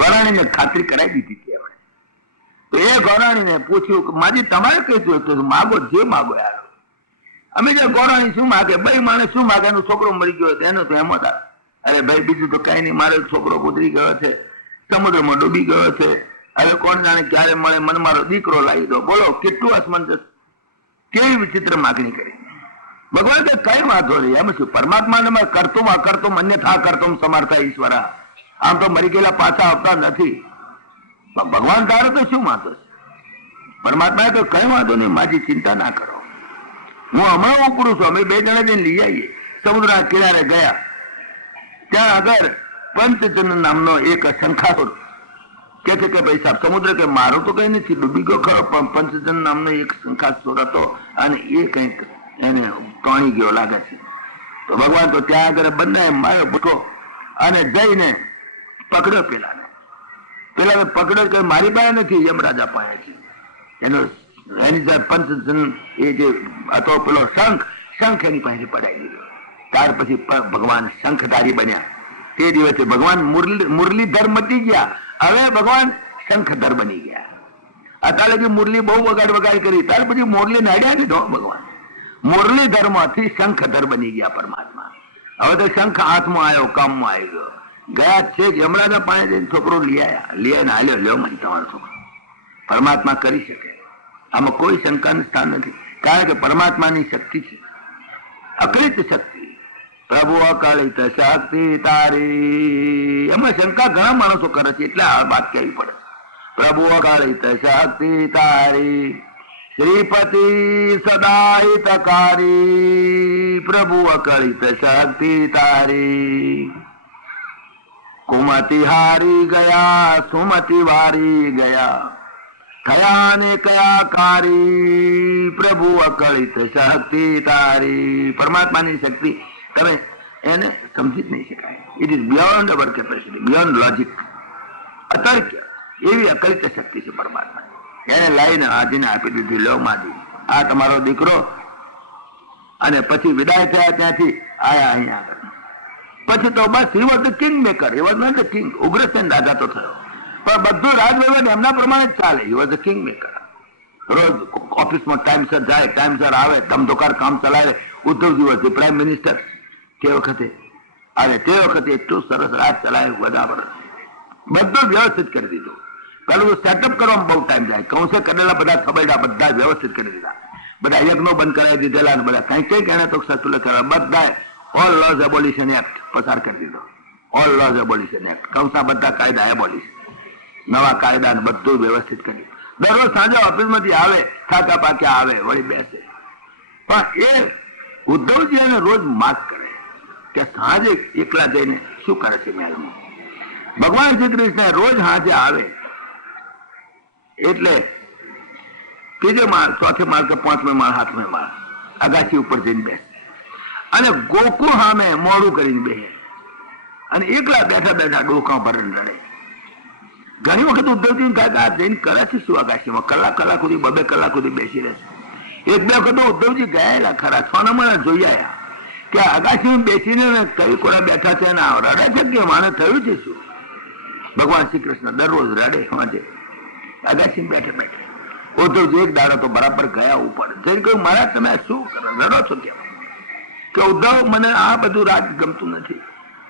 ગોરાણીને ખાતરી કરાવી દીધી હતી આપણે. તો એ ગોરાણીને પૂછ્યું કે માજી તમારે કઈ જોઈતું? માગો જે માગો યાર. અમે જે ગોરાણી શું માગે, ભાઈ માણસ શું માગે, એનો છોકરો મરી ગયો હતો એનો તો એમ હતા. અરે ભાઈ બીજું તો કઈ નહીં, મારો છોકરો ગુજરી ગયો છે, સમુદ્રમાં ડૂબી ગયો છે, હવે કોણ જાણે ક્યારે મળે, મને મારો દીકરો લાવી દો. બોલો કેટલું અસમંજસ, કેવી વિચિત્ર માગણી કરી. ભગવાન કે કઈ વાંધો નહીં, એમ શું પરમાત્માને કરતું અકર્તું અન્યથા કરતું સમર્થ ઈશ્વરા. આમ તો મરી ગયેલા પાછા આવતા નથી. ભગવાન તારે તો શું વાંધો છે? પરમાત્માએ તો કઈ વાંધો નહીં, મારી ચિંતા ના કરો, હું હમણાં ઉપડું છું. અમે 2 જણા જઈને લઈ આવીએ. સમુદ્રના કિનારે ગયા, ત્યાં આગળ પંચજન નામનો એક શંખાસુર કે છે કે ભાઈ સાહેબ સમુદ્ર કે મારું તો કઈ નથી, ડૂબી ગયો ખરો, પણ પંચજન નામનો એક શંખાસુર હતો અને એ કંઈક એને તોણી ગયો લાગે છે. તો ભગવાન તો ત્યાં આગળ બંને માર્યો બઠો અને જઈને પકડ્યો પેલાને પકડ્યો કે મારી પાસે નથી, યમરાજા પાસે છે. એની સાથે પંચજન એ જે હતો પેલો શંખ એની પાસે પડાવી દીધો. ત્યાર પછી ભગવાન શંખધારી બન્યા. તે દિવસે ભગવાન મુરલીધર મટી ગયા, હવે ભગવાન શંખધર બની ગયા. અત્યારે લગી મુરલી બહુ વગાડ કરી, ત્યાર પછી મુરલી નાડ્યા ને ભગવાન મુરલીધર માંથી શંખધર બની ગયા પરમાત્મા. હવે તો શંખ હાથમાં આવ્યો, કામમાં આવી ગયો. ગયા છે યમરાજા પાસે જઈને છોકરો લઈ આવીને હાલ્યો, લ્યો મને તમારો છોકરો. પરમાત્મા કરી શકે, આમાં કોઈ શંકાનું સ્થાન નથી, કારણ કે પરમાત્માની શક્તિ છે, અકળિત શક્તિ. પ્રભુ અકાળિત શક્તિ તારી. એમાં શંકા ઘણા માણસો કરે છે, એટલે આ વાત કહેવી પડે. પ્રભુ અકાળિત શક્તિ તારી, શ્રીપતિ સદા હિતકારી. પ્રભુ અકાળિત શક્તિ તારી, કુમતિ હારી ગયા, સુમતિ વારી ગયા, થયા ને કયા કારી. પ્રભુ અકળિત શક્તિ તારી. પરમાત્માની શક્તિ તમે એને સમજી જ નહીં શકાય. It is beyond our capacity, beyond logic, અતર્ક્ય એવી અકળિત શક્તિ છે પરમાત્મા. એને લઈને આજીને આપી દીધી, લો માજી આ તમારો દીકરો. અને પછી વિદાય થયા ત્યાંથી આયા અહીંયા આગળ. પછી તો બસ he was the king maker, he was not the king. Ugrasen રાજા તો થયો, પણ બધું રાજવહીવટ એમના પ્રમાણે જ ચાલે. He was the king maker. રોજ ઓફિસમાં ટાઈમસર જાય, ટાઈમસર આવે, ધમધોકાર કામ ચલાવે. ઉદ્ધવજી વોઝ ધ પ્રાઇમ મિનિસ્ટર તે વખતે. અને તે વખતે એટલું સરસ રાજ ચલાવ્યું, બધા બધું વ્યવસ્થિત કરી દીધું. પેલું સેટઅપ કરવામાં બહુ ટાઈમ જાય. કૌંસે કરેલા બધા થબડા બધા વ્યવસ્થિત કરી દીધા, બધા યજ્ઞો બંધ કરાવી દીધેલા, અને બધા કંઈક એને તો સચુલ કરવા બધા ઓલ લોઝ એબોલિશન એક્ટ પસાર કરી દીધો. ઓલ લોઝ એબોલિશન એક્ટ, કૌંસા બધા કાયદા એબોલિશ, નવા કાયદા ને બધું વ્યવસ્થિત કર્યું. દરરોજ સાંજે ઓફિસમાંથી આવે, થાકા પાક્યા આવે, વળી બેસે. પણ એ ઉદ્ધવજી એને રોજ માગ કરે કે સાંજે એકલા જઈને શું કરે છે મહેલમાં. ભગવાન શ્રી કૃષ્ણ રોજ સાંજે આવે એટલે ત્રીજે માળ, ચોથે માળ કે 5મે માળ, 7મે માળ અગાસી ઉપર જઈને બેસે અને ગોકુળ સામે મોડું કરીને બેસે અને એકલા બેઠા બેઠા ડોકા ભરણ લડે. ઘણી વખત ઉદ્ધવજી આ જઈને કરે છે શું અગાસીમાં, કલાક સુધી 2 કલાક સુધી બેસી રહે છે. 1-2 વખત ઉદ્ધવજી ગયેલા ખરા, 6 નંબર જોઈ આવ્યા કે અગાસીમાં બેસીને કઈ કોરા બેઠા છે અને રડે છે કે માને થયું છે શું. ભગવાન શ્રી કૃષ્ણ દરરોજ રડે સાંજે અગાસી બેઠે બેઠે. ઉદ્ધવજી એક દાડો તો બરાબર ગયા ઉપર જઈને કહ્યું, મહારાજ તમે શું રડો છો કેમ? કે ઉદ્ધવ મને આ બધું રાજ ગમતું નથી,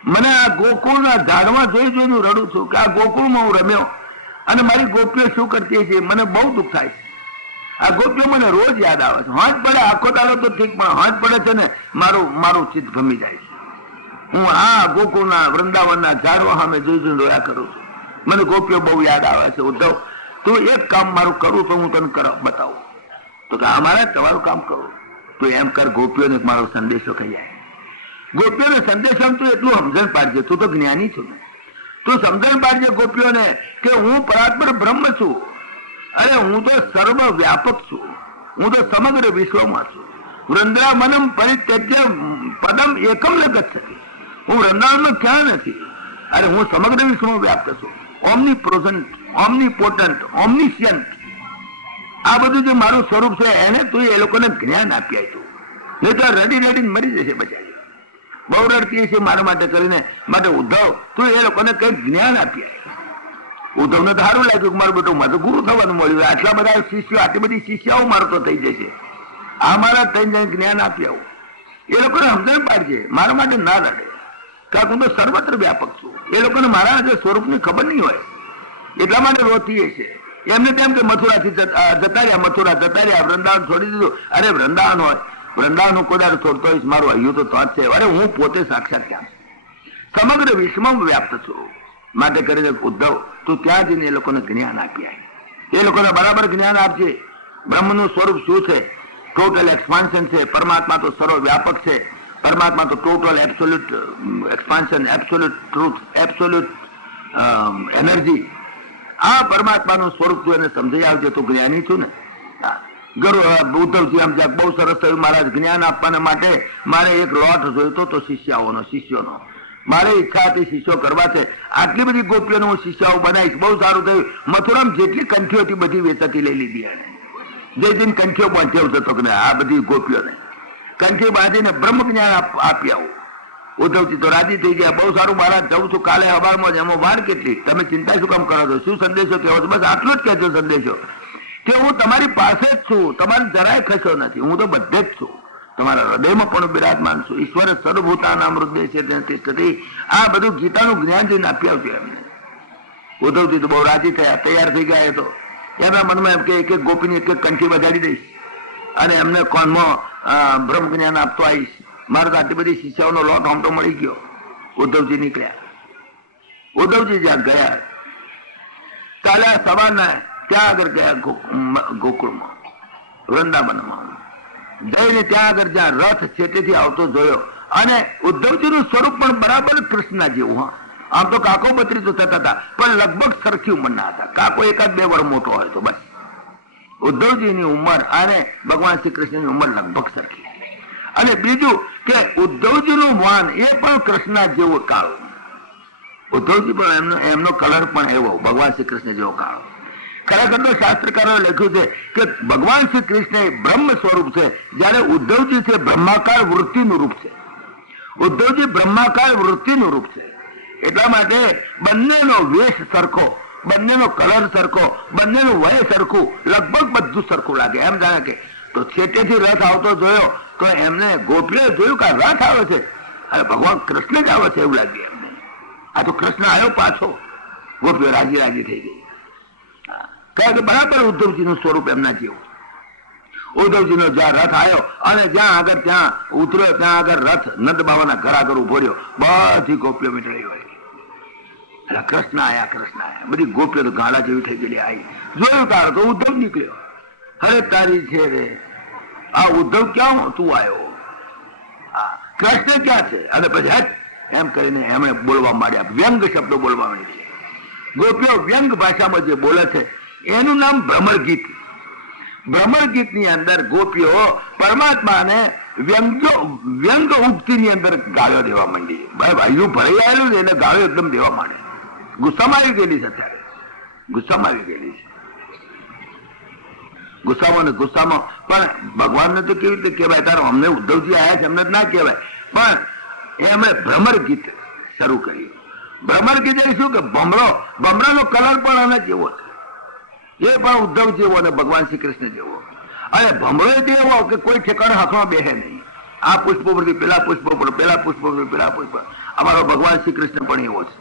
મને આ ગોકુળના ઝાડમાં જોઈ જોઈને હું રડું છું કે આ ગોકુળમાં હું રમ્યો અને મારી ગોપીઓ શું કરતી છે, મને બહુ દુઃખ થાય છે. આ ગોપીઓ મને રોજ યાદ આવે છે. હાથ પડે આખો દાડો તો ઠીક, પણ હાથ પડે છે ને મારું ચિત્ત ભમી જાય છે. હું આ ગોકુળના વૃંદાવનના ઝાડવા સામે જોઈ જોઈને રોયા કરું છું, મને ગોપીઓ બહુ યાદ આવે છે. ઉદ્ધવ તું એક કામ મારું કરું તો હું તને બતાવું. તો કે અમારે તમારું કામ કરું, તું એમ કર, ગોપીઓને મારો સંદેશો કહી જાય. ગોપીઓને સંદેશો તું એટલું સમજણ પાડજે, તું તો જ્ઞાની છું ને, તું સમજણ પાડજે ગોપીઓને કે હું પરાત્પર બ્રહ્મ છું, અરે હું તો સર્વ વ્યાપક છું, હું તો સમગ્ર વિશ્વમાં છું. વૃંદાવનમ પરિત્યજ્ય પદમ એકમ ન ગચ્છતિ. હું વૃંદાવનમાં ક્યાં નથી, અરે હું સમગ્ર વિશ્વમાં વ્યાપ્ત છું. ઓમની પ્રેઝન્ટ, ઓમની પોટન્ટ, ઓમનિશિયન્ટ, આ બધું જે મારું સ્વરૂપ છે એને તું એ લોકોને જ્ઞાન આપી આપ્યું. નહીં તો રડી રડીને મરી જશે બચારી. બહુ રડતી છે મારા માટે કરીને, માટે ઉદ્ધવ તું એ લોકોને કઈ જ્ઞાન આપી આપ. ઉદ્ધવને તો સારું લાગ્યું કે મારું બેટું મારે તો ગુરુ થવાનું મળ્યું, આટલા બધા શિષ્યો, આટલી બધી શિષ્યાઓ મારતો થઈ જશે, આ મારા ત્રણ જણ જ્ઞાન આપી આવું. એ લોકોને સમજણ પાડજે, મારા માટે ના લડે, કારણ હું તો સર્વત્ર વ્યાપક છું. એ લોકોને મારા આજે સ્વરૂપની ખબર નહીં હોય, એટલા માટે રોતી છે. એમને તેમ કે મથુરાથી જતા રહ્યા, મથુરા જતા રહ્યા, વૃંદાવન છોડી દીધું. અરે વૃંદાવન હોય, વૃંદાવન હું કોદાર છોડતો હોઈશ, મારું હૈયું તો જ છે. અરે હું પોતે સાક્ષાત ક્યાં સમગ્ર વિશ્વમાં વ્યાપ્ત છું. માટે કરીને ઉદ્ધવ તું ત્યાં જઈને એ લોકોને જ્ઞાન આપી આય, એ લોકોને બરાબર જ્ઞાન આપજે. બ્રહ્મનું સ્વરૂપ શું છે? ટોટલ એક્સપાન્શન છે. પરમાત્મા તો સર્વ વ્યાપક છે. પરમાત્મા તો total absolute expansion, absolute truth, absolute energy. આ પરમાત્માનું સ્વરૂપ તું એને સમજાઈ આવજે. તું જ્ઞાની છું ને. ઉદ્ધવજી આમ બહુ સરસ થયું. મહારાજ જ્ઞાન આપવાના માટે મારે એક લોટ જોઈતો તો શિષ્યોનો. મારે ઈચ્છા હતી શિષ્યો કરવા છે. આટલી બધી ગોપીઓને હું શિષ્યાઓ બનાવીશ. બહુ સારું થયું. મથુરામાં જેટલી કંઠીઓ હતી બધી વેચાતી લઈ લીધી. એને જે દિન કંઠીઓ બાંધ્યો હતો કે આ બધી ગોપીઓને કંઠી બાંધીને બ્રહ્મ જ્ઞાન આપી આવું. ઉદ્ધવજી તો રાજી થઈ ગયા. બહુ સારું મહારાજ, જઉં છું કાલે હવારમાં જ. એમાં વાર કેટલી, તમે ચિંતા શું કામ કરો છો? શું સંદેશો કહેવો છો? બસ આટલો જ કહેજો સંદેશો કે હું તમારી પાસે જ છું, તમારે જરાય ખસો નથી. હું તો બધે જ છું, તમારા હૃદયમાં પણ બિરાજમાન છું. ઈશ્વર સર્વભૂતાનામ હૃદય છે તેને તિષ્ઠતિ. આ બધું ગીતાનું જ્ઞાન જઈને આપી આવજો એમને. ઉદ્ધવજી તો બહુ રાજી થયા, તૈયાર થઈ ગયા. તો એમના મનમાં એમ કે એક એક ગોપીની એક એક કંઠી બગાડી દઈશ અને એમને કોનમાં બ્રહ્મ જ્ઞાન આપતો આવીશ. મારે તો આટલી બધી શિષ્યાઓનો લોટ આમટો મળી ગયો. ઉદ્ધવજી નીકળ્યા. ઉદ્ધવજી જ્યાં ગયા ચાલ્યા સવારના ત્યાં આગળ ગયા ગોકુળમાં, વૃંદાવનમાં જઈને ત્યાં આગળ જ્યાં રથ છેટેથી આવતો જોયો. અને ઉદ્ધવજીનું સ્વરૂપ પણ બરાબર કૃષ્ણ જેવું. હા, આમ તો કાકો બત્રી તો થતા હતા, પણ લગભગ સરખી ઉંમરના હતા. કાકો એકાદ બે વર્ષ મોટો હોય તો બસ. ઉદ્ધવજીની ઉંમર અને ભગવાન શ્રી કૃષ્ણની ઉંમર લગભગ સરખી. અને બીજું કે ઉદ્ધવજીનું વાન એ પણ કૃષ્ણ જેવો કાળો. ઉદ્ધવજી પણ એમનો કલર પણ એવો ભગવાન શ્રી કૃષ્ણ જેવો કાળો. ખરેખર તો શાસ્ત્રકારોએ લખ્યું છે કે ભગવાન શ્રી કૃષ્ણ એ બ્રહ્મ સ્વરૂપ છે, જ્યારે ઉદ્ધવજી છે બ્રહ્માકાર વૃત્તિનું રૂપ છે. ઉદ્ધવજી બ્રહ્માકાર વૃત્તિનું રૂપ છે. એટલા માટે બંનેનો વેશ સરખો, બંનેનો કલર સરખો, બંનેનું વય સરખું, લગભગ બધું સરખું લાગે. એમ જાણે કે તો છેટેથી રથ આવતો જોયો તો એમને ગોપીએ જોયું કે રથ આવે છે, અરે ભગવાન કૃષ્ણ જ આવે છે એવું લાગ્યું એમને. આ તો કૃષ્ણ આવ્યો પાછો. ગોપીઓ રાજી થઈ ગઈ. કારણ કે બરાબર ઉદ્ધવજીનું સ્વરૂપ એમના જેવું. ઉદ્ધવજીનો જ્યાં રથ આવ્યો અને જ્યાં આગળ ત્યાં ઉતર્યો ત્યાં આગળ રથ નંદ બાબાના ઘર આગળ ઉભો રહ્યો. બધી ગોપીઓ મીટળી હોય. એટલે કૃષ્ણ આયા. બધી ગોપીઓ તો ગાળા જેવી થઈ ગયેલી આવી. જોયું તારો તો ઉદ્ધવ નીકળ્યો. અરે તારી છે રે, આ ઉદ્ધવ ક્યાં તું આવ્યો? કૃષ્ણ ક્યાં છે? અને પછી એમ કરીને એમણે બોલવા માંડ્યા, વ્યંગ શબ્દો બોલવા માંડ્યા. ગોપીઓ વ્યંગ ભાષામાં જે બોલે છે એનું નામ ભ્રમર ગીત. ભ્રમર ગીત ની અંદર ગોપીઓ પરમાત્માને વ્યંગ ઉક્તિની અંદર ગાળ્યો દેવા માંડી. ભાઈ ભરાઈ આવેલું ને એને ગાળ્યો એકદમ દેવા માંડે. ગુસ્સામાં આવી ગયેલી છે અત્યારે. ગુસ્સામાં આવી ગયેલી છે. ગુસ્સામાં પણ ભગવાનને તો કેવી રીતે કહેવાય? તારો અમને ઉદ્ધવજી આવ્યા છે એમને જ ના કહેવાય. પણ એમણે ભ્રમર ગીત શરૂ કર્યું. ભ્રમર ગીત એ શું કે ભમરાનો કલર પણ આના જેવો છે. એ પણ ઉદ્ધવ જેવો અને ભગવાન શ્રી કૃષ્ણ જેવો. અને ભમરો એવો કે કોઈ ઠેકાણે હાથમાં બેસે નહીં. આ પુષ્પ પરથી પેલા પુષ્પ પર, પેલા પુષ્પ પરથી પેલા પુષ્પ. અમારો ભગવાન શ્રી કૃષ્ણ પણ એવો છે.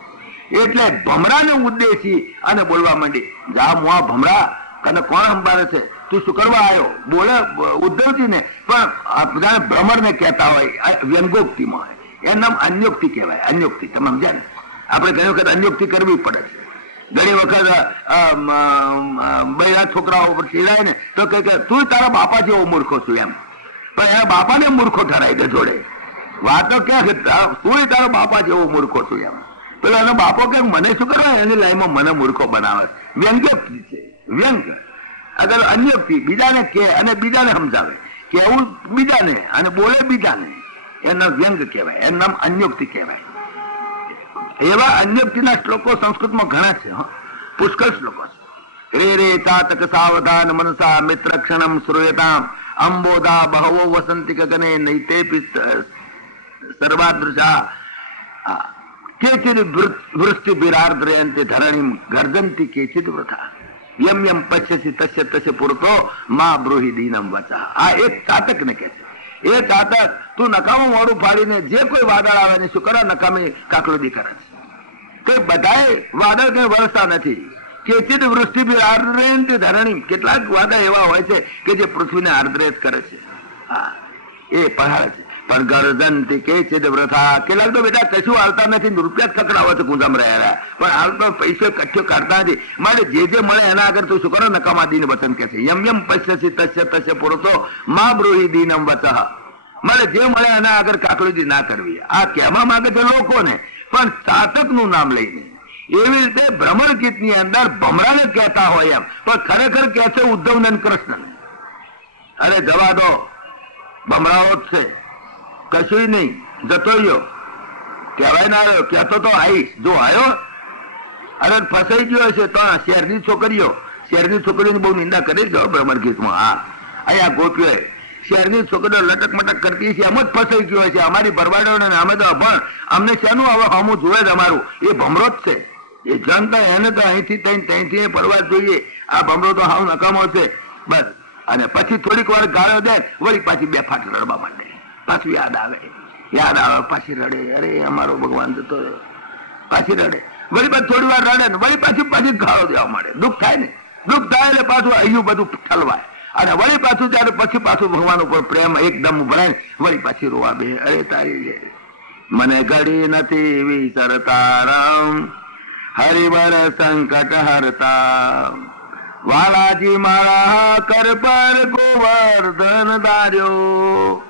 એટલે ભમરાને ઉદ્દેશી અને બોલવા માંડી, જા મુઆ ભમરા, તને કોણ સંભાળે છે? તું શું કરવા આવ્યો? બોલે ઉદ્ધવજીને, પણ ભ્રમરને કહેતા હોય વ્યંગોક્તિમાં. એનું નામ અન્યોક્તિ કહેવાય. અન્યોક્તિ તમે સમજ્યા ને? આપણે ઘણી વખત અન્યોક્તિ કરવી પડે છે. ઘણી વખત બૈરા છોકરાઓ પર ચીડાય ને તો કે તું તારા બાપા જેવો મૂર્ખો છું એમ. પણ એના બાપાને મૂર્ખો ઠરાઈ દે જોડે. વાતો ક્યાં છે? તું તારા બાપા જેવો મૂર્ખો છું એમ. પેલો એનો બાપો કે મને શું કરવા? એની લાઈનમાં મને મૂર્ખો બનાવે. વ્યંગ્યોક્તિ છે. વ્યંગ અગર અન્યોક્તિ બીજાને કે અને બીજાને સમજાવે. કેવું બીજાને અને બોલે બીજાને, એના વ્યંગ કહેવાય. એનું નામ અન્યોક્તિ કહેવાય. એવા અન્યોક્તિના શ્લોકો સંસ્કૃતમાં ઘણા છે. પુષ્કળ શ્લોકો છે. રે રે ચાતક સાવધાન મનસા મિત્ર ક્ષણમ શ્રૂયતામ અંબોધા બહવો વસંતિ ગગને નૈતે સર્વાદૃશા. કેચિદ વૃષ્ટિ વિરાર્દ્રયંતે ધરણીમ ગર્જંતી કેચિદ વૃથા યમ યમ પશ્યસી તસ્ય તસ્ય પુરતો મા બ્રૂહી દીનમ વચા. આ એક ચાતક ને કે છે, એ ચાતક તું નકામું મોડું ફાડીને જે કોઈ વાદળ આવે ને શું કરે, નકામી કાકડુદી કરે છે. તો બધાએ વાદળ કઈ વરસતા નથી. કેચિદ વૃષ્ટિ વિરાર્દ્રયંતે ધરણીમ, કેટલાક વાદળ એવા હોય છે કે જે પૃથ્વીને આર્દ્રેત કરે છે. હા, એ પહાડ છે. પણ ગર્જનતી કેચિદ વૃથા, કેટલાક તો બેટા કશું આવતા નથી, રૂપિયા જ કકડાવો છે કુંજામ રહ્યા, પણ આવતો પૈસો કઠ્ઠો કાઢતા નથી. માટે જે મળે એના આગળ તું શું કરો, નકામા દીન વચન કે છે. યમ યમ પશ્યસી તસ્ય તસ્ય પુરતો મા બ્રૂહી દીનમ વચઃ. મારે જે મળે એના આગળ કાકડુદી ના કરવી. આ કહેવા માંગે છે લોકોને, પણ ચાતક નું નામ લઈને. એવી રીતે ભ્રમર ગીત ની અંદર ભમરાને કહેતા હોય એમ, પણ ખરેખર કે છે ઉદ્ધવ ને કૃષ્ણ. અરે જવા દો, ભમરાઓ જ છે, કશું નહીં, જતો રહ્યો, કહેવાય ના આવ્યો, કહેતો તો આવીશ, જો આવ્યો અરે ફસાઈ ગયો હશે તો શહેરની છોકરીઓની બહુ નિંદા કરી જાઓ ભ્રમર ગીતમાં. હા, અહીંયા ગોપ્યો શહેરની છોકરીઓ લટક મટક કરતી છે, એમ જ ફસાઈ ગયો છે. અમારી બરબાડો ને અમે તો અભણ, અમને શેનું હવે હમું જોવે જ અમારું. એ ભમરો જ છે, એ જાણતા એને તો અહીંથી ત્યાંથી પડવા જોઈએ. આ ભમરો તો હાવ નકામો છે બસ. અને પછી થોડીક વાર ગાળો દે, વળી પાછી બે ફાટ રડવા માંડે, પાછું યાદ આવે પાછી રડે, અરે અમારો ભગવાન જતો રહ્યો, પાછી રડે, વળી પાછી થોડી વાર રડે ને વળી પાછી ગાળો દેવા માંડે. દુઃખ થાય ને, દુઃખ થાય એટલે પાછું અહીંયા બધું ઠલવાય, અને વળી પાછું ત્યારે પછી પાછું ભગવાન ઉપર પ્રેમ એકદમ ભરાય, વળી પાછી રોવા બે. અરે તારી મને ઘડી નથી વિસરતા રામ, હરિવર સંકટ હરતા, વાલાજી મારા કર પર ગોવર્ધન ધાર્યો,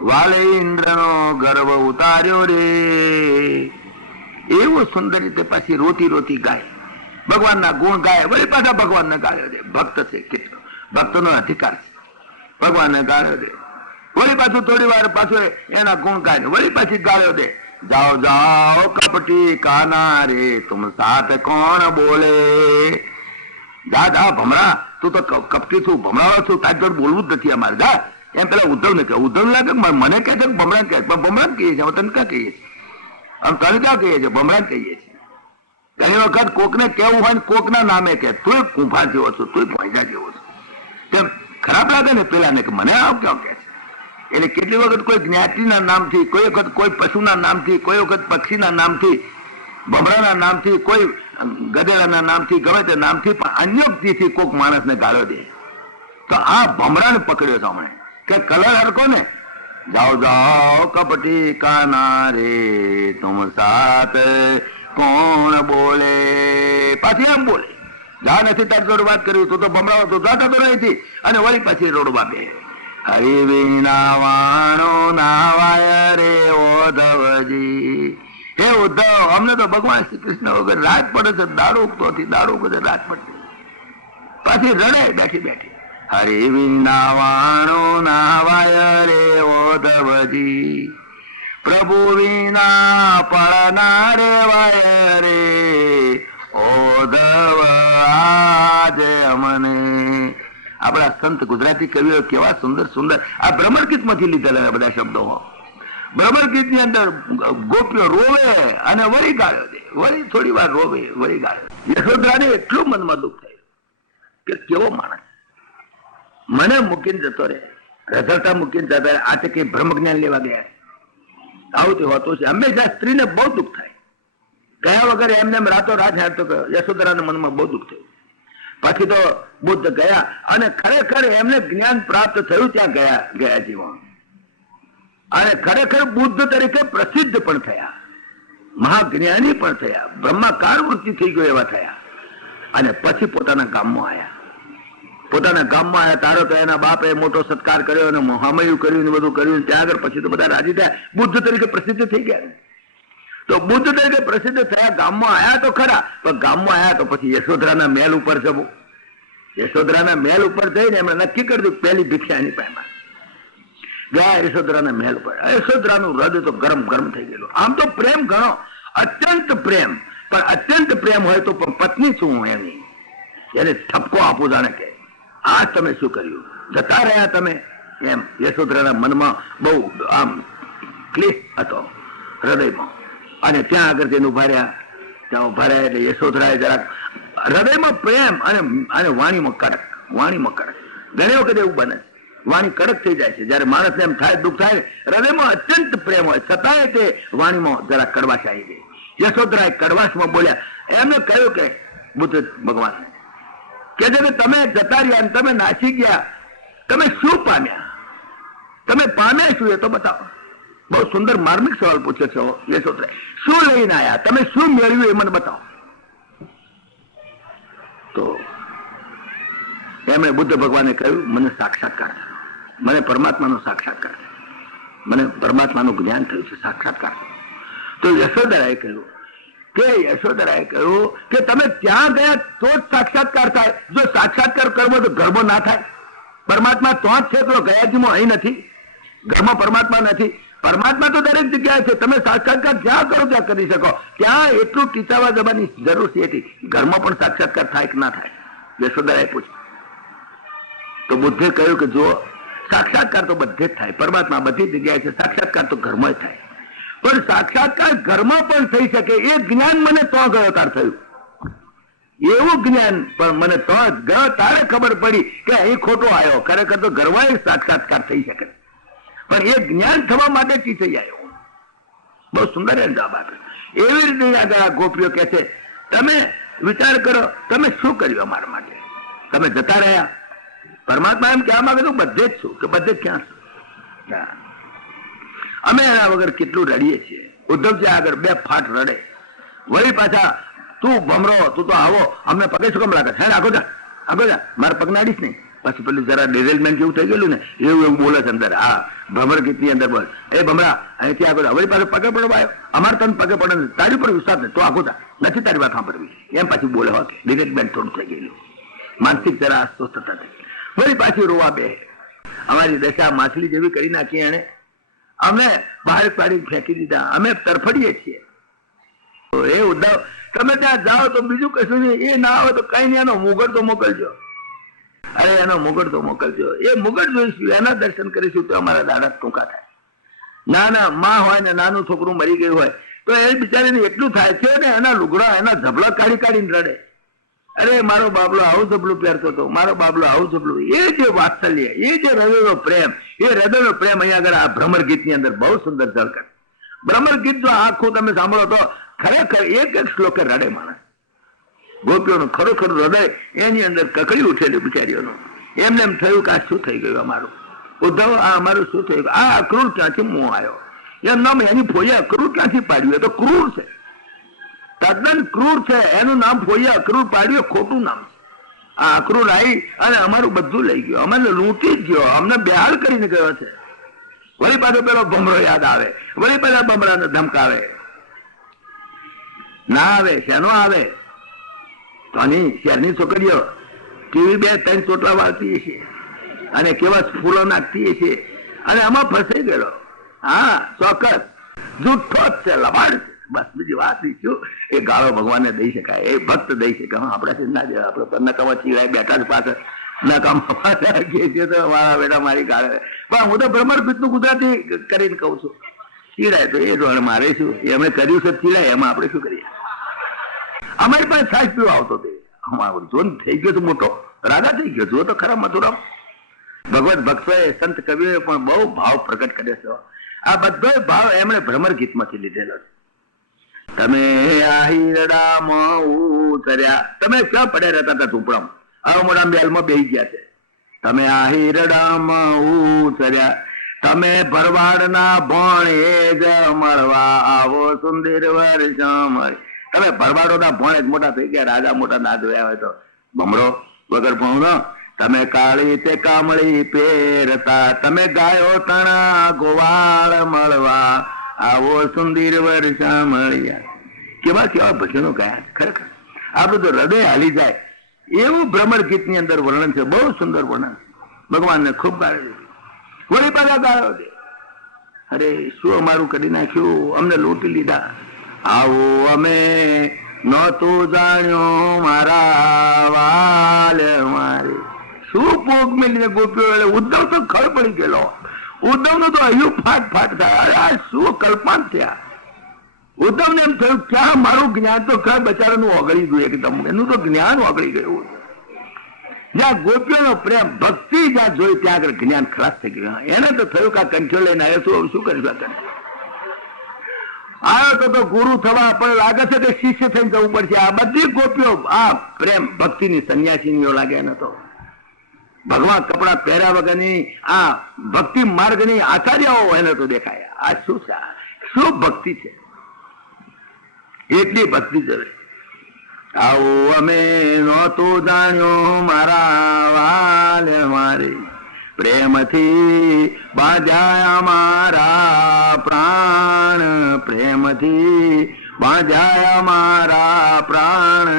વાલે ઇન્દ્રનો ગર્વ ઉતાર્યો રે. એવું સુંદર રીતે પાછી રોતી રોતી ગાય, ભગવાનના ગુણ ગાય, વળી પાછા ભગવાનને ગાળ્યો દે. ભક્ત છે, કેટલો ભક્તનો અધિકાર છે, ભગવાનને ગાળ્યો દે, વળી પાછું થોડી વાર પાછું એના ગુણ ગાય, વળી પાછી ગાળ્યો દે. જાઓ જાઓ કપટી કાના રે, તુમ સાથ કોણ બોલે. જા ભમરા, તું તો કપટી છું, ભમરાવા છું, તારી જોડે બોલવું જ નથી અમારે. જા એમ પેલા ઉદ્ધવ ને કહે, ઉદ્ધવ લાગે મને કહે છે ભમરા કહે, પણ ભમરા કહીએ છીએ, તને ક્યાં કહીએ છીએ, આમ તને ક્યાં કહીએ છીએ, ભમરા કહીએ છીએ. ઘણી વખત કોકને કેવું હોય ને કોકના નામે કે તું કુંભાર જેવો છો, તું પૈસા જેવો છો, તેમ ખરાબ લાગે ને પેલાને કે મને આમ ક્યાં કે છે. એટલે કેટલી વખત કોઈ જ્ઞાતિના નામથી, કોઈ વખત કોઈ પશુના નામથી, કોઈ વખત પક્ષીના નામથી, ભમરાના નામથી, કોઈ ગધેડાના નામથી, ગમે તે નામથી, પણ અન્યોક્તિથી કોક માણસને ગાળો દે. તો આ ભમરાને પકડ્યો છે હમણાં કે કલર હરકો ને. જાઓ જાઓ કપટી કાના રે, તુમ સાથ કોણ બોલે. પાછી એમ બોલે, જા નથી તારી જોડે વાત કરી, તું તો ભમરાવો, તું જાતા તો નથી. અને વળી પાછી રોડવા બે. હરિ વિના વાણો નાવાય રે ઓધવજી. હે ઉદ્ધવ, અમને તો ભગવાન શ્રી કૃષ્ણ વગર રાત પડે છે, દારૂ ઉગતો હતી, દારૂ વગર રાત પડતી. પાછી રડે બેઠી બેઠી. હરિ વિના વાણો નાવાય રે ઓધવજી, પ્રભુ વિના પડના રે વાય રે ઓધવ આજે અમને. આપણા સંત ગુજરાતી કવિઓ કેવા સુંદર સુંદર આ ભ્રમર ગીત માંથી લીધેલા બધા શબ્દો. ભ્રમર ગીત ની અંદર ગોપીઓ રોવે અને વળી ગાળ્યો દે, વળી થોડી વાર રોવે, વળી ગાળ્યો. યશોધરાને એટલું મનમાં દુઃખ થયું કે કેવો માણસ મને મૂકીને જતો રહે, રઝળતા મૂકીને જતા રહે. આ તે કઈ બ્રહ્મ જ્ઞાન લેવા ગયા, આવું તે હોતું છે. હંમેશા સ્ત્રીને બહુ દુઃખ થાય, ગયા વગર એમને રાતો રાત હારતો. યશોધરાના મનમાં બહુ દુઃખ થયું. પછી તો બુદ્ધ ગયા અને ખરેખર એમને જ્ઞાન પ્રાપ્ત થયું, ત્યાં ગયા જીવન, અને ખરેખર બુદ્ધ તરીકે પ્રસિદ્ધ પણ થયા, મહાજ્ઞાની પણ થયા, બ્રહ્માકાર વૃત્તિ થઈ ગયો એવા થયા. અને પછી પોતાના ગામમાં આવ્યા. તારો તો એના બાપે મોટો સત્કાર કર્યો અને મોહામયું કર્યું ને બધું કર્યું. ત્યાં આગળ પછી તો બધા રાજી થયા, બુદ્ધ તરીકે પ્રસિદ્ધ થઈ ગયા. તો બુદ્ધ તરીકે પ્રસિદ્ધ થયા, ગામમાં આવ્યા તો ખરા, પણ ગામમાં આવ્યા તો પછી યશોધરાના મહેલ ઉપર જવું. યશોધરાના મહેલ ઉપર જઈને એમણે નક્કી કરી દીધું પહેલી ભિક્ષા એની પાસે ગયા. યશોધરાના મહેલ ઉપર યશોધરાનું હૃદય તો ગરમ ગરમ થઈ ગયેલું. આમ તો પ્રેમ ઘણો, અત્યંત પ્રેમ, પણ અત્યંત પ્રેમ હોય તો પણ પત્ની શું હું એની, એને ઠપકો આપું જાણે કે આ તમે શું કર્યું, જતા રહ્યા તમે, એમ યશોધરાના મનમાં બહુ આમ ક્લેશ હતો હૃદયમાં. અને ત્યાં આગળ જઈને ઉભા રહ્યા. ત્યાં ઉભા રહ્યા એટલે યશોધરાએ જરાક હૃદયમાં પ્રેમ અને વાણીમાં કડક. ઘણી વખત એવું બને વાણી કડક થઈ જાય છે. જયારે માણસને એમ થાય, દુઃખ થાય, હૃદયમાં અત્યંત પ્રેમ હોય છતાંય તે વાણીમાં જરા કડવાશ આવી ગઈ. યશોધરાએ કડવાશમાં બોલ્યા. એમને કહ્યું કે બુદ્ધ ભગવાન કે છે કે તમે જતા રહ્યા, તમે નાસી ગયા, તમે શું પામ્યા? તમે પામ્યા શું એ તો બતાવો. બહુ સુંદર માર્મિક સવાલ પૂછ્યો છે યશોધરાએ. શું લઈને આવ્યા? તમે શું મેળવ્યું એ મને બતાવો. તો એમણે બુદ્ધ ભગવાને કહ્યું, મને સાક્ષાત્કાર થયો, મને પરમાત્માનો સાક્ષાત્કાર થયો, મને પરમાત્માનું જ્ઞાન થયું છે, સાક્ષાત્કાર. તો યશોધરાએ કહ્યું કે તમે ત્યાં ગયા તો જ સાક્ષાત્કાર થાય. જો સાક્ષાત્કાર કરવો તો ઘરમાં ના થાય. પરમાત્મા તો જ છે, તો ગયાજીમાં અહીં નથી. ઘરમાં પરમાત્મા નથી. પરમાત્મા તો દરેક જગ્યાએ છે. તમે સાક્ષાત્કાર જ્યાં કરો ત્યાં કરી શકો. ત્યાં એટલું ટીચાવા જવાની જરૂર હતી. ઘરમાં પણ સાક્ષાત્કાર થાય કે ના થાય? યશોધરાએ પૂછ્યું. તો બુદ્ધે કહ્યું કે જો સાક્ષાત્કાર તો બધે જ થાય, પરમાત્મા બધી જગ્યાએ છે, સાક્ષાત્કાર તો ઘરમાં જ થાય. પણ સાક્ષાત્કાર ઘરમાં પણ થઈ શકે એ જ્ઞાન મને તો ગયો તાર થયું. એવું જ્ઞાન પણ મને તો જ ગયો તારે ખબર પડી કે અહીં ખોટો આવ્યો. ખરેખર તો ઘરમાં સાક્ષાત્કાર થઈ શકે, પણ એ જ્ઞાન થવા માટે કી થઈ આવ્યો. બહુ સુંદર જવાબ આપ્યો. એવી રીતે આગળ ગોપીઓ કે છે, તમે વિચાર કરો, તમે શું કર્યું અમારા માટે? તમે જતા રહ્યા. પરમાત્મા એમ કહેવા માંગે તો બધે જ છું, કે બધે જ ક્યાં છું? અમે એના વગર કેટલું રડીએ છીએ. ઉદ્ધવજી આગળ બે ફાટ રડે. વળી પાછા તું ભમરો, તું તો આવો, અમને પગે શું કેમ લાગે? હે આગો જા મારા પગ નાડીશ નહીં. પછી પેલું જરા ડિરેલમેન્ટ જેવું થઈ ગયેલું ને, એવું બોલે છે અંદર. હા, ભમર ગીતની અંદર બોલ, એ ભમરા અહીંથી આગળ. વળી પાછો પગે પડવા આવ્યો. અમારે તને પગે પડે, તારી પર વિશ્વાસ ને તો આગો જા, નથી તારી વાત સાંભળવી. એમ પાછી બોલે હોય ડિરેલમેન્ટ થોડું થઈ ગયેલું, માનસિક જરા અસ્વસ્થતા થઈ. વળી પાછી રોવા બે. અમારી દશા માછલી જેવી કરી નાખી એને. અમે બહાર પાડી ફેંકી દીધા. અમે તરફડીએ છીએ. એ ઉદ્ધવ, તમે ત્યાં જાઓ તો બીજું કશું નહીં, એ ના આવે તો કઈ નહીં, એનો મુગટ તો મોકલજો. અરે એનો મુગટ તો મોકલજો. એ મુગટ જોઈશું, એના દર્શન કરીશું તો અમારા દાડા ટૂંકા થાય. નાના માં હોય ને નાનું છોકરું મરી ગયું હોય તો એ બિચારીને એટલું થાય છે ને, એના લુગડા, એના ધબલા કાઢીને રડે. અરે મારો બાબલો આવું જબલું પહેરતો હતો, મારો બાબલો આવું જબલું. એ જે વાત્સલ્ય, એ જે હૃદયનો પ્રેમ, એ હૃદયનો પ્રેમ અહીંયા આગળ આ ભ્રમર ગીતની અંદર બહુ સુંદર ઝળકે. ભ્રમર ગીત જો આખું તમે સાંભળો તો ખરેખર એક શ્લોકે રડે માણસ. ગોપીઓનું ખરેખર હૃદય એની અંદર કકડી ઉઠેલું બિચારીઓનું. એમને એમ થયું કે આ શું થઈ ગયું અમારું? ઉદ્ધવ, આ અમારું શું થયું? આ અક્રૂર ક્યાંથી મોં આવ્યો? એમ નામ એની ફોઈએ અક્રૂર ક્યાંથી પાડ્યું? એ તો ક્રૂર છે, તદ્દન ક્રૂર છે. એનું નામ ફોઈએ અક્રૂર પાડ્યું, ખોટું નામ છે. આ અક્રૂર આવી અને અમારું બધું લઈ ગયો, અમને લૂંટી જ ગયો, અમને બેહાલ કરીને ગયો છે. વળી પાછો પેલો ભમરો યાદ આવે, વળી પાછા ભમરાને ધમકાવે. ના આવે, શેનો આવે? તો આની શહેરની છોકરીઓ ટીવી 2-3 ચોટલા વાળતી છે અને કેવા ફૂલો નાખતી છે, અને આમાં ફસાઈ ગયેલો. હા, ચોક્કસ જૂઠો જ છે, લબાડ છે. બસ બીજી વાત શું? એ ગાળો ભગવાનને દઈ શકાય, એ ભક્ત દઈ શકે. આપણે ના જાય, આપણે નકામા ચીડાય બેઠા જ પાસે નકામા છીએ તો મારા બેટા મારી ગાળે. પણ હું તો ભ્રમર ગીતનું ગુજરાતી કરીને કહું છું. ચીડાય તો એ જોડે મારે શું? એ અમે કર્યું છે ચીડાય, એમાં આપણે શું કરીએ? અમારી પાસે છાશ પીવા આવતો તે અમારું જોન થઈ ગયો તો મોટો રાગા થઈ ગયો. જો તો ખરા મથુરામ ભગવત ભક્તોએ, સંત કવિઓએ પણ બહુ ભાવ પ્રગટ કર્યો છે. આ બધો ભાવ એમણે ભ્રમર ગીતમાંથી લીધેલો છે. તમે આહિરડામાં ઉતર્યા, તમે ક્યાં પડ્યા રહેતા હતા ઝૂંપડામાં? આવા મોટા બેલમાં બેસી ગયા છે. તમે આહિરડામાં ઉતર્યા, તમે ભરવાડના ભણે જ મળવા આવો સુંદર વર્ષ મળી. તમે ભરવાડોના ભણે જ મોટા થઈ ગયા, રાજા મોટા ના જોયા હોય તો. ભમરો વગર ભણો, તમે કાળી તે કામળી પહેરતા, તમે ગાયો તણા ગોવાળ મળવા આવો સુંદર વર્ષ મળ્યા. કેવા કેવા ભજનો ગાયા ખરેખર. આપણું તો હૃદય હાલી જાય એવું ભ્રમર ગીતની અંદર વર્ણન છે. બહુ સુંદર વર્ણન. ભગવાનને ખૂબ ગાળ્યો. વળી પાછા ગાળ્યો છે. અરે શું અમારું કરી નાખ્યું, અમને લૂંટી લીધા. આવો અમે નહોતું જાણ્યું મારા વાલ મારે. શું પોક મેલીને ગોપ્યો. ઉદ્ધવ તો ખળ પડી ગયેલો. ઉદ્ધવ નું તો હયું ફાટ થાય. અરે આ શું કલ્પાંત થયા. ઉદ્ધવને એમ થયું ક્યાં મારું જ્ઞાન તો ક્યાં બચારાનું ઓગળી ગયું એકદમ, એનું તો જ્ઞાન ઓગળી ગયું. જ્યાં ગોપીઓનો પ્રેમ ભક્તિ જ્યાં જોઈ ત્યાં આગળ જ્ઞાન ખલાસ થઈ ગયું. એને તો થયું કે આ કંઠ્યો લઈને આવ્યો શું કરી શકે, આવ્યો તો ગુરુ થવા, પણ લાગે છે કે શિષ્ય થઈને જવું પડશે. આ બધી ગોપીઓ આ પ્રેમ ભક્તિની સંન્યાસીનીઓ લાગે. એને તો ભગવાન કપડા પહેર્યા વગરની આ ભક્તિ માર્ગની આચાર્યાઓ એને તો દેખાય. આ શું છે, શું ભક્તિ છે, એટલી ભક્તિ છે. આવું અમે નહોતું જાણ્યું મારા વાલે મારી, પ્રેમથી બાંધ્યા મારા પ્રાણ, પ્રેમથી બાંધ્યા મારા પ્રાણ.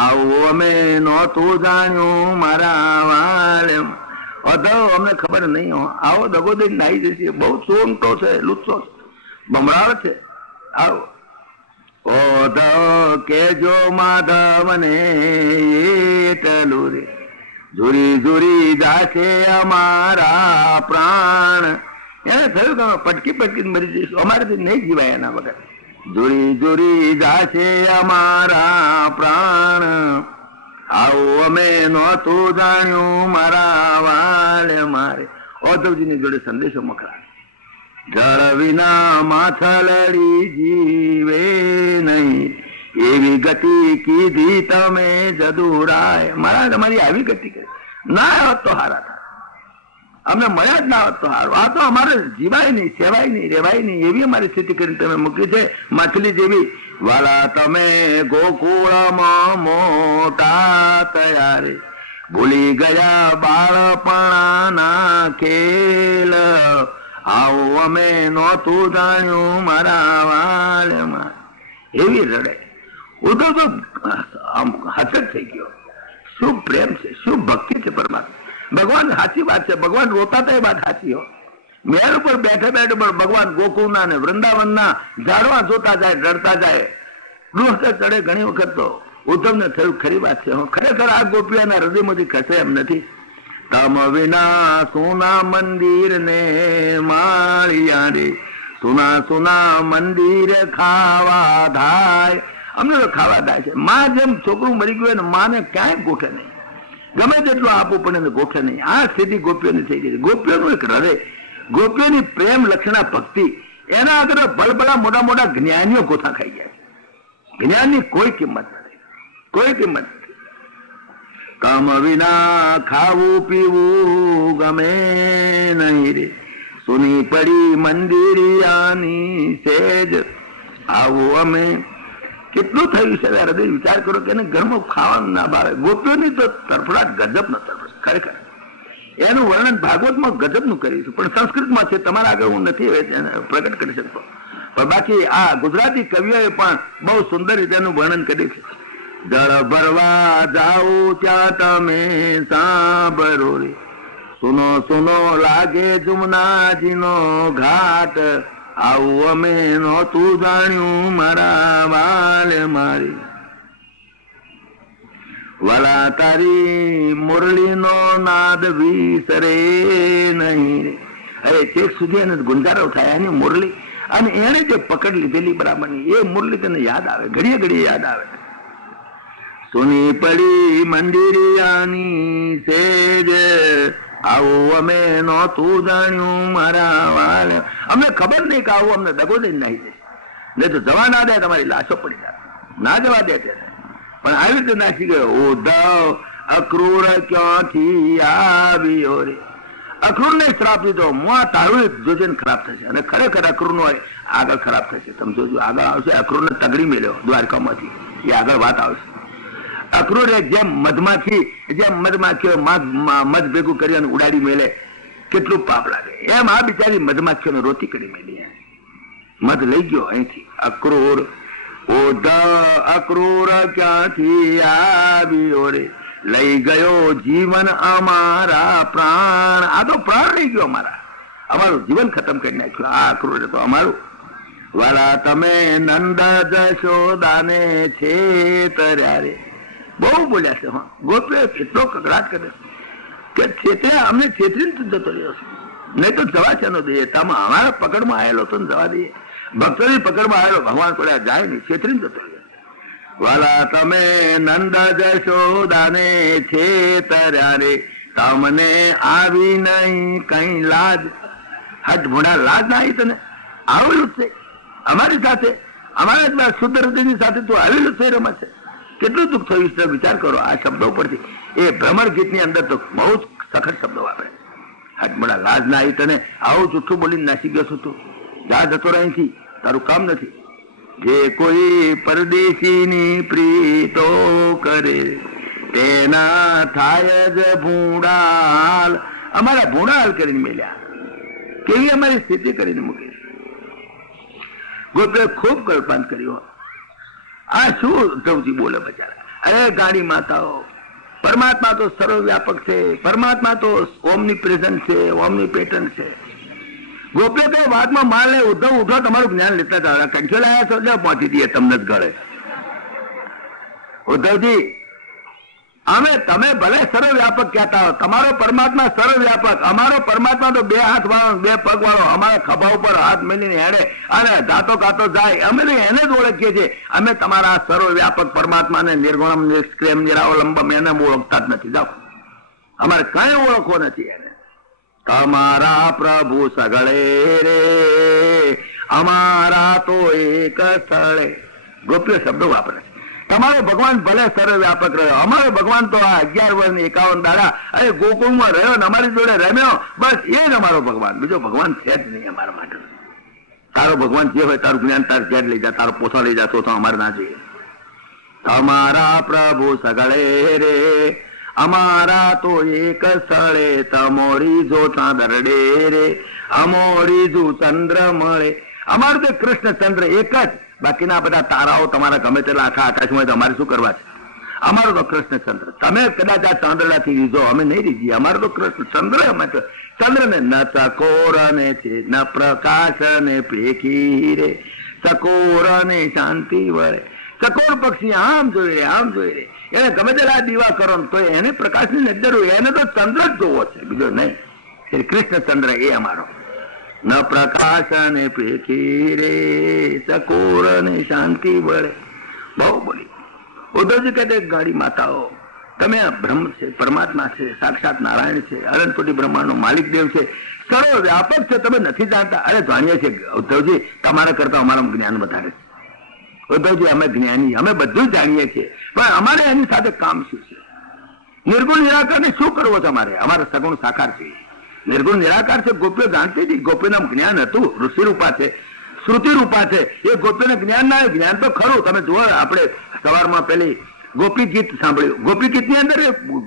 આવું અમે નહોતું જાણ્યું મારા વાલે. અધવ અમને ખબર નહીં હો, આવો દગો દઈ નાઈ જશે. બહુ સોમટો છે, લુચ્ચો છે, બમરાળ છે. આવો ઓધવ કેજો માધવને એટલું રે, ઝુરી ઝુરી જાશે અમારા પ્રાણ. એને થયું કે પટકી પટકી મરી જઈશું, અમારેથી નહીં જીવાય એના વગર. ઝુરી ઝુરી જાશે અમારા પ્રાણ. આવું અમે નહોતું જાણ્યું મારા વાલે મારે. ઓધવજીની જોડે સંદેશો મોકલા. જળ વિના માથલડી જીવે નહીં, એવી ગતિ કીધી તમે જદુરાય. મારા તમારી આવી ગતિ કરી ના હોત તો હારા થાય, અમને મળ્યા જ ના હોત તો હારું. આ તો અમારે જીવાય નહીં, સેવાય નહીં, રેવાય નહીં, એવી અમારી સ્થિતિ કરીને તમે મૂકી છે માછલી જેવી. વાલા તમે ગોકુળમાં મોટા તૈયારી, ભૂલી ગયા બાળપણાના ખેલ. આવું અમે નહોતું જાણ્યું મારા વાલમાં. એવી રડે. ઉદ્ધવ તો આમ હસત થઈ ગયો. શું પ્રેમ છે, શું ભક્તિ છે પરમાત્મા. ભગવાન સાચી વાત છે, ભગવાન રોતા તો એ વાત સાચી હો. મહેલ ઉપર બેઠે બેઠે પણ ભગવાન ગોકુળના ને વૃંદાવનના ઝાડવા જોતા જાય, રડતા જાય. ગૃહ ચડે ઘણી વખત તો ઉદ્ધવને થયું ખરી વાત છે, ખરેખર આ ગોપીઓના હૃદયમાંથી ખસે એમ નથી. તમ વિના સોના મંદિર ને માળિયા રે, સુના સુના મંદિર ખાવા થાય. અમને તો ખાવા થાય છે. માં જેમ છોકરું મરી ગયું ને માને ક્યાંય ગોઠે નહીં, ગમે તેટલું આપવું પડે ને ગોઠે નહીં. આ સ્થિતિ ગોપીઓની થઈ ગઈ છે. ગોપીઓનું એક હૃદય, ગોપીઓની પ્રેમ લક્ષણા ભક્તિ, એના આગળ ભલભલા મોટા મોટા જ્ઞાનીઓ ગોથા ખાઈ ગયા છે. જ્ઞાનની કોઈ કિંમત નથી, કોઈ કિંમત નથી. કામ વિના ખાવું પીવું ગમે નહીં રે, સુની પડી મંદિરિયાની સેજ. આવું અમે કેટલું થયું છે હૃદય. વિચાર કરો કે એને ઘરમાં ખાવાનું ના ભાવે. ગોપીઓની તો તરફડાટ ગજબ ન તરફડ, ખરેખર એનું વર્ણન ભાગવતમાં ગજબનું કરીશું, પણ સંસ્કૃતમાં છે, તમારા આગળ હું નથી પ્રગટ કરી શકતો. પણ બાકી આ ગુજરાતી કવિઓએ પણ બહુ સુંદર રીતે એનું વર્ણન કર્યું છે. જળ ભરવા જાઉં ત્યાં તમે સાંભળો રે, સુનો સુનો લાગે જુમનાજીનો ઘાટ. આવું અમે નહોતું જાણ્યું મારા વાલે મારી. વાલા તારી મુરલીનો નાદ વિસરે નહીં રે. અરે ચેક સુધી એને ગુંજારો થાય એની મુરલી, અને એને જે પકડ લીધેલી બરાબરની એ મુરલી તેને યાદ આવે, ઘડીએ ઘડીએ યાદ આવે. સુની પડી મંદિરિયાની સેજ. આવું અમે નહોતું જાણ્યું મારા વાલે. અમને ખબર નહીં કે આવું અમને દગો દઈને નાહી જશે. નહીં તો જવા ના દે, તમારી લાશો પડી જાય, ના જવા દે છે. પણ આવી રીતે નાખી ગયો. ઉદ્ધવ અક્રૂર ક્યાંથી આવ્યો રે. અક્રૂર ને શ્રાપ દીધો, મુઆ તારું જોજે ખરાબ થશે. અને ખરેખર અક્રૂર નો આગળ ખરાબ થશે. તમે જોજો આગળ આવશે. અક્રૂર ને તગડી મેળ્યો દ્વારકામાંથી, એ આગળ વાત આવશે. અક્રૂરે જેમ મધમાખીઓ મધ ભેગું કરી અને ઉડાડી મેલે, કેટલું પાપ લાગે, એમ આ બિચારી મધમાખીઓને રોતી કરી મેલી. મધ લઈ ગયો અહીંથી અક્રૂર. અક્રૂર ક્યાંથી આવ્યો રે, લઈ ગયો જીવન અમારા પ્રાણ. આ તો પ્રાણ લઈ ગયો અમારા, અમારું જીવન ખતમ કરી નાખ્યું આ અક્રૂરે તો અમારું. વાલા તમે નંદ જશોદાને છેતર્યા રે. બહુ બોલ્યા છે. હા, ગોપીએ એટલો કકડાટ કરે કે છેતર્યા, અમને છેતરીને જતો રહ્યો છે, નહીં તો જવા છે નો દઈએ. તમે અમારા પકડમાં આવેલો તો જવા દઈએ. ભક્તોની પકડમાં આવેલો ભગવાન પડ્યા જાય નહીં, છેતરીને જતો રહે. વાલા તમે નંદ જશોદાને છેતર્યા રે, તમને આવી નહીં કઈ લાજ. હટ ભૂડા લાજ ના આવી તને? આવેલું છે અમારી સાથે, અમારા શુદ્ધ હૃદયની સાથે તું આવેલું છે રમત છે. કેટલું દુઃખ થયું છે વિચાર કરો આ શબ્દો પરથી. એ ભ્રમર ગીતની અંદર તો બહુ જ સખત શબ્દો વાપરે. હટ ભૂડા લાજ ના આવી તને? આવું જુઠ્ઠું બોલીને નાસી ગયો છું તું. જા જતો રહે અહીંથી, તારું કામ નથી. જે કોઈ પરદેશીની પ્રીતો કરે તેના થાય જ ભૂંડાલ. અમારા ભૂંડાલ કરીને મેલ્યા. કેવી અમારી સ્થિતિ કરીને મૂકી. ગોપે ખૂબ કલ્પાંત કર્યો. આ શું ઉદ્ધવજી બોલે બચારા? અરે ગાડી માતાઓ, પરમાત્મા તો સર્વવ્યાપક છે, પરમાત્મા તો ઓમની પ્રેઝન્ટ છે, ઓમની પેટર્ન છે. ગોપીઓ તો વાતમાં માલ ને ઉદ્ધવ ઉઠો, તમારું જ્ઞાન લેતા હતા. કંઠો લાયા છો એટલે પહોંચી દઈએ તમને જ ગળે. ઉદ્ધવજી અમે તમે ભલે સર્વવ્યાપક કહેતા હો, તમારો પરમાત્મા સર્વવ્યાપક, અમારો પરમાત્મા તો બે હાથ વાળો બે પગ વાળો, અમારા ખભા ઉપર હાથ મેલીને હેડે અને ગાતો ગાતો જાય. અમે તો એને જ ઓળખીએ છીએ. અમે તમારા સર્વવ્યાપક પરમાત્માને નિર્ગુણમ નિષ્ક્રિયમ નિરાવલંબમ એને ઓળખતા જ નથી. જાઓ, અમારે કઈ ઓળખવો નથી એને. તમારા પ્રભુ સગળે રે, અમારા તો એક સ્થળે. ગોપ્ય શબ્દો વાપરે. તમારો ભગવાન ભલે સર્વવ્યાપક રહ્યો, અમારો ભગવાન તો આ 11 વર્ષ 51 દાડા અરે ગોકુળમાં રહ્યો ને અમારી જોડે રમ્યો, બસ એ જ અમારો ભગવાન. બીજો ભગવાન છે જ નહીં અમારા માટે. તારો ભગવાન જે હોય તારું જ્ઞાન તાર ઘેર લઈ જા, તારો પોતા લઈ જાતો તો અમારે ના જોઈએ. તમારા પ્રભુ સગળે રે, અમારા તો એક સ્થળે, તમોરી જો ચાંદરડે રે, અમોરી જો ચંદ્ર મળે. અમારું તો કૃષ્ણ ચંદ્ર એક જ, બાકીના બધા તારાઓ તમારા ગમે તેટલા આખા આકાશમાં તમારે શું કરવા છે? અમારો તો કૃષ્ણ ચંદ્ર. તમે કદાચ આ ચાંદડાથી રીઝો, અમે નહીં રીઝીએ. અમારો તો કૃષ્ણ ચંદ્ર. અમે તો ચંદ્ર ને ન ચકોર ને છે, ન પ્રકાશ ને પેખી રે, ચકોર ને શાંતિ વળે. ચકોર પક્ષી આમ જોઈ રે, આમ જોઈ રે, એને ગમે તેટલા દીવા કરો તો એને પ્રકાશની નજર હોય. એને તો ચંદ્ર જ જોવો છે, બીજો નહીં. કૃષ્ણ ચંદ્ર એ અમારો. ન પ્રકાશ ને પેખી રે, ચકોર ને શાંતિ વળે. બહુ બોલી. ઉદ્ધવજી કહે ગાડી માતાઓ, તમે બ્રહ્મ છે, પરમાત્મા છે, સાક્ષાત નારાયણ છે, અનંતકોટી બ્રહ્માંડનો માલિક દેવ છે, સર્વ વ્યાપક છે. તમે નથી જાણતા? અરે જાણીએ છીએ ઉદ્ધવજી, તમારા કરતા અમારું જ્ઞાન વધારે છે. ઉદ્ધવજી અમે જ્ઞાની, અમે બધું જાણીએ છીએ, પણ અમારે એની સાથે કામ શું છે? નિર્ગુણ નિરાકારને શું કરવો છે અમારે? અમારે સગુણ સાકાર છે. નિર્ગુણ નિરાકાર છે. ગોપીઓ જાણતી હતી, ગોપીનું જ્ઞાન હતું. ઋષિ રૂપા છે, શ્રુતિ રૂપા છે. એ ગોપીઓને જ્ઞાન ના, જ્ઞાન તો ખરું. તમે જુઓ, આપણે સવારમાં પેલી ગોપી ગીત સાંભળ્યું. ગોપી ગીત ની અંદર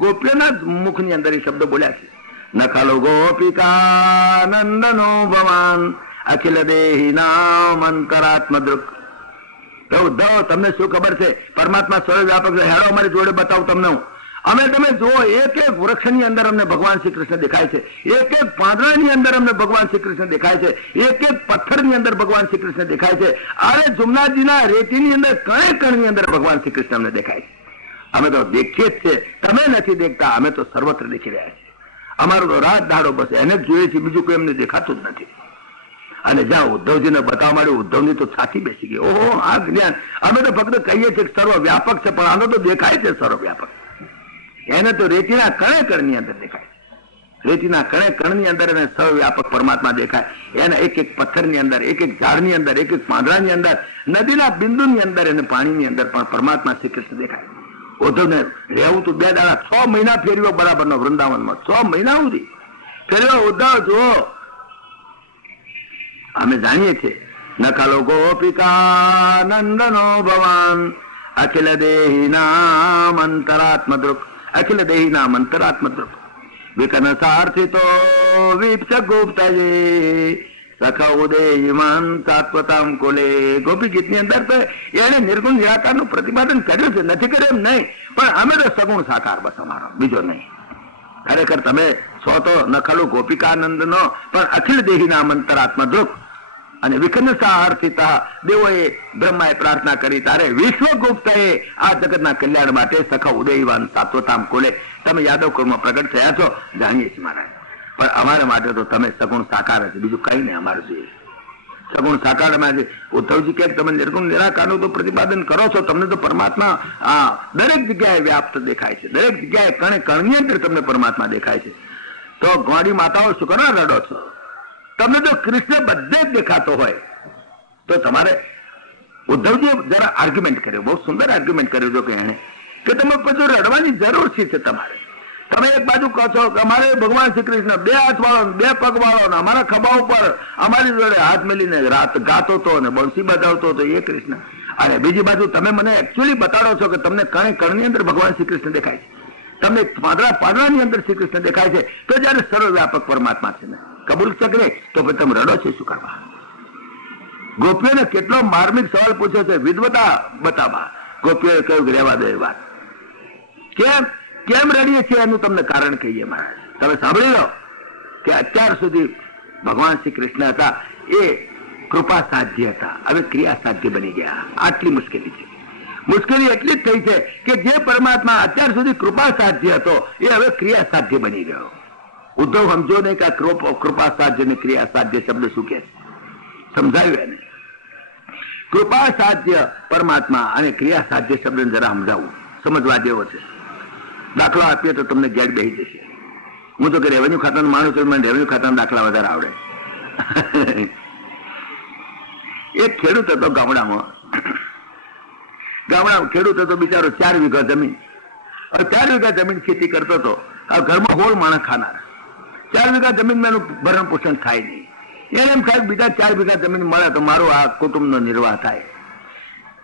ગોપીઓના મુખની અંદર એ શબ્દ બોલ્યા છે. નખાલો ગોપિકા નંદનો ભવાન, અખિલ દેહી નામ અંતરાત્મદૃક. ઉદ્ધવ તમને શું ખબર છે? પરમાત્મા સર્વવ્યાપક છે. હેડો અમારી જોડે બતાવું તમને હું. અમે તમે જુઓ, એક એક વૃક્ષની અંદર અમને ભગવાન શ્રી કૃષ્ણ દેખાય છે. એક એક પાંદડાની અંદર અમને ભગવાન શ્રી કૃષ્ણ દેખાય છે. એક એક પથ્થરની અંદર ભગવાન શ્રી કૃષ્ણ દેખાય છે. અરે જુમનાજીના રેતીની અંદર કણે કણની અંદર ભગવાન શ્રી કૃષ્ણ અમને દેખાય છે. અમે તો દેખીએ જ છે, તમે નથી દેખતા. અમે તો સર્વત્ર દેખી રહ્યા છીએ. અમારો તો રાત દાડો બસ એને જ જોઈએ છે, બીજું કોઈ એમને દેખાતું જ નથી. અને જ્યાં ઉદ્ધવજીને બતાવવા માંડ્યું, ઉદ્ધવની તો છાતી બેસી ગઈ. ઓહો, આ જ્ઞાન! અમે તો ફક્ત કહીએ છીએ કે સર્વ વ્યાપક છે, પણ આનો તો દેખાય છે સર્વ વ્યાપક. એને તો રેતીના કણે કણની અંદર દેખાય. રેતીના કણે કણની અંદર એને સર્વવ્યાપક પરમાત્મા દેખાય. એના એક એક પથ્થરની અંદર, એક એક ઝાડની અંદર, એક એક પાંદડાની અંદર, નદીના બિંદુની અંદર અને પાણીની અંદર પણ પરમાત્મા શ્રી કૃષ્ણ દેખાય. ઉદ્ધવને રહેવું તું 2 દાડા 6 મહિના ફેરવ્યો બરાબરનો વૃંદાવનમાં. 6 મહિના સુધી ફેરવ્યો. ઉદ્ધવ જુઓ, અમે જાણીએ છીએ. નખાલો ગોપિકા નંદનો ભવાન, અખિલ દેહી નામ અંતરાત્મદૃક. અખિલ દેહી નામ અંતરાત્મદૃક. વિકન સાર્થિતો વિપ્સ ગુપ્તજે, સખા ઉદયમાન સાત્વતામ કુલે. ગોપી ગીતની અંદર તો એને નિર્ગુણ નિરાકારનું પ્રતિપાદન કર્યું છે. નથી કર્યું એમ નહીં, પણ અમે તો સગુણ સાકાર બસ અમારો, બીજો નહીં. ખરેખર તમે છો તો નખાલો ગોપિકાનંદનો, પણ અખિલ દેહી નામ અંતરાત્મદૃક. અને વિઘ્ન સાર્થિતા દેવોએ બ્રહ્માએ પ્રાર્થના કરી, તારે વિશ્વગુપ્તએ આ જગતના કલ્યાણ માટે સખા ઉદયવાન સાત્વતામ કુલે તમે યાદવ કુળમાં પ્રગટ થયા છો, જાણીએ છીએ મહારાજ. પણ અમારા માટે તો તમે સગુણ સાકાર હશે, બીજું કઈ નહીં અમારે જોઈએ. સગુણ સાકારમાં ઉદ્ધવજી ક્યાંક તમે નિર્ગુણ નિરાકારનું તો પ્રતિપાદન કરો છો, તમને તો પરમાત્મા દરેક જગ્યાએ વ્યાપ્ત દેખાય છે, દરેક જગ્યાએ કણે કણની અંદર તમને પરમાત્મા દેખાય છે. તો ગોડી માતાઓ શું કરવા રડો છો? તમને તો કૃષ્ણ બધે જ દેખાતો હોય તો તમારે ઉદ્ધવજીએ જરા આર્ગ્યુમેન્ટ કર્યો, બહુ સુંદર આર્ગ્યુમેન્ટ કર્યો હતો કે એને કે તમે પછી રડવાની જરૂર છે તમારે. તમે એક બાજુ કહો છો કે અમારે ભગવાન શ્રી કૃષ્ણ 2 હાથ વાળો 2 પગ વાળો અમારા ખભા ઉપર અમારી જોડે હાથ મેલીને રાત ગાતો હતો અને બંસી બજાવતો હતો એ કૃષ્ણ, અને બીજી બાજુ તમે મને એકચ્યુઅલી બતાડો છો કે તમને કણે કણની અંદર ભગવાન શ્રી કૃષ્ણ દેખાય છે, તમને પાંદડા પાંદડાની અંદર શ્રી કૃષ્ણ દેખાય છે. તો જયારે સર્વવ્યાપક પરમાત્મા છે ને કબૂલ છે કે નહીં, તો પછી તમે રડો છો શું કરવા? ગોપીઓને કેટલો માર્મિક સવાલ પૂછ્યો છે, વિદ્વતા બતાવવા. ગોપીઓએ કહ્યું રહેવા દો એ વાત. કેમ રડીએ છીએ એનું તમને કારણ કહીએ મહારાજ. તમે સાંભળી લો કે અત્યાર સુધી ભગવાન શ્રી કૃષ્ણ હતા એ કૃપા સાધ્ય હતા, હવે ક્રિયા સાધ્ય બની ગયા. આટલી મુશ્કેલી છે. મુશ્કેલી એટલી જ થઈ છે કે જે પરમાત્મા અત્યાર સુધી કૃપા સાધ્ય હતો એ હવે ક્રિયા સાધ્ય બની ગયો. ઉદ્ધવ સમજો નહીં કે કૃપા સાધ્ય ને ક્રિયા સાધ્ય શબ્દ શું કે છે, સમજાવ્યું એને. કૃપા સાધ્ય પરમાત્મા અને ક્રિયા સાધ્ય શબ્દ જરા સમજાવું, સમજવા જેવો છે. દાખલો આપીએ તો તમને ગેટ બેસી જશે. હું તો કે રેવન્યુ ખાતાનું માણસ છું, મને રેવન્યુ ખાતાના દાખલા વધારે આવડે. એક ખેડૂત હતો ગામડામાં ખેડૂત હતો બિચારો 4 વીઘા જમીન, 4 વીઘા જમીન ખેતી કરતો હતો. ઘરમાં હોળ માણસ ખાનાર, 4 વીઘા જમીનમાં એનું ભરણ પોષણ થાય નહીં. એને એમ થાય બીજા 4 વીઘા જમીન મળે તો મારો આ કુટુંબનો નિર્વાહ થાય.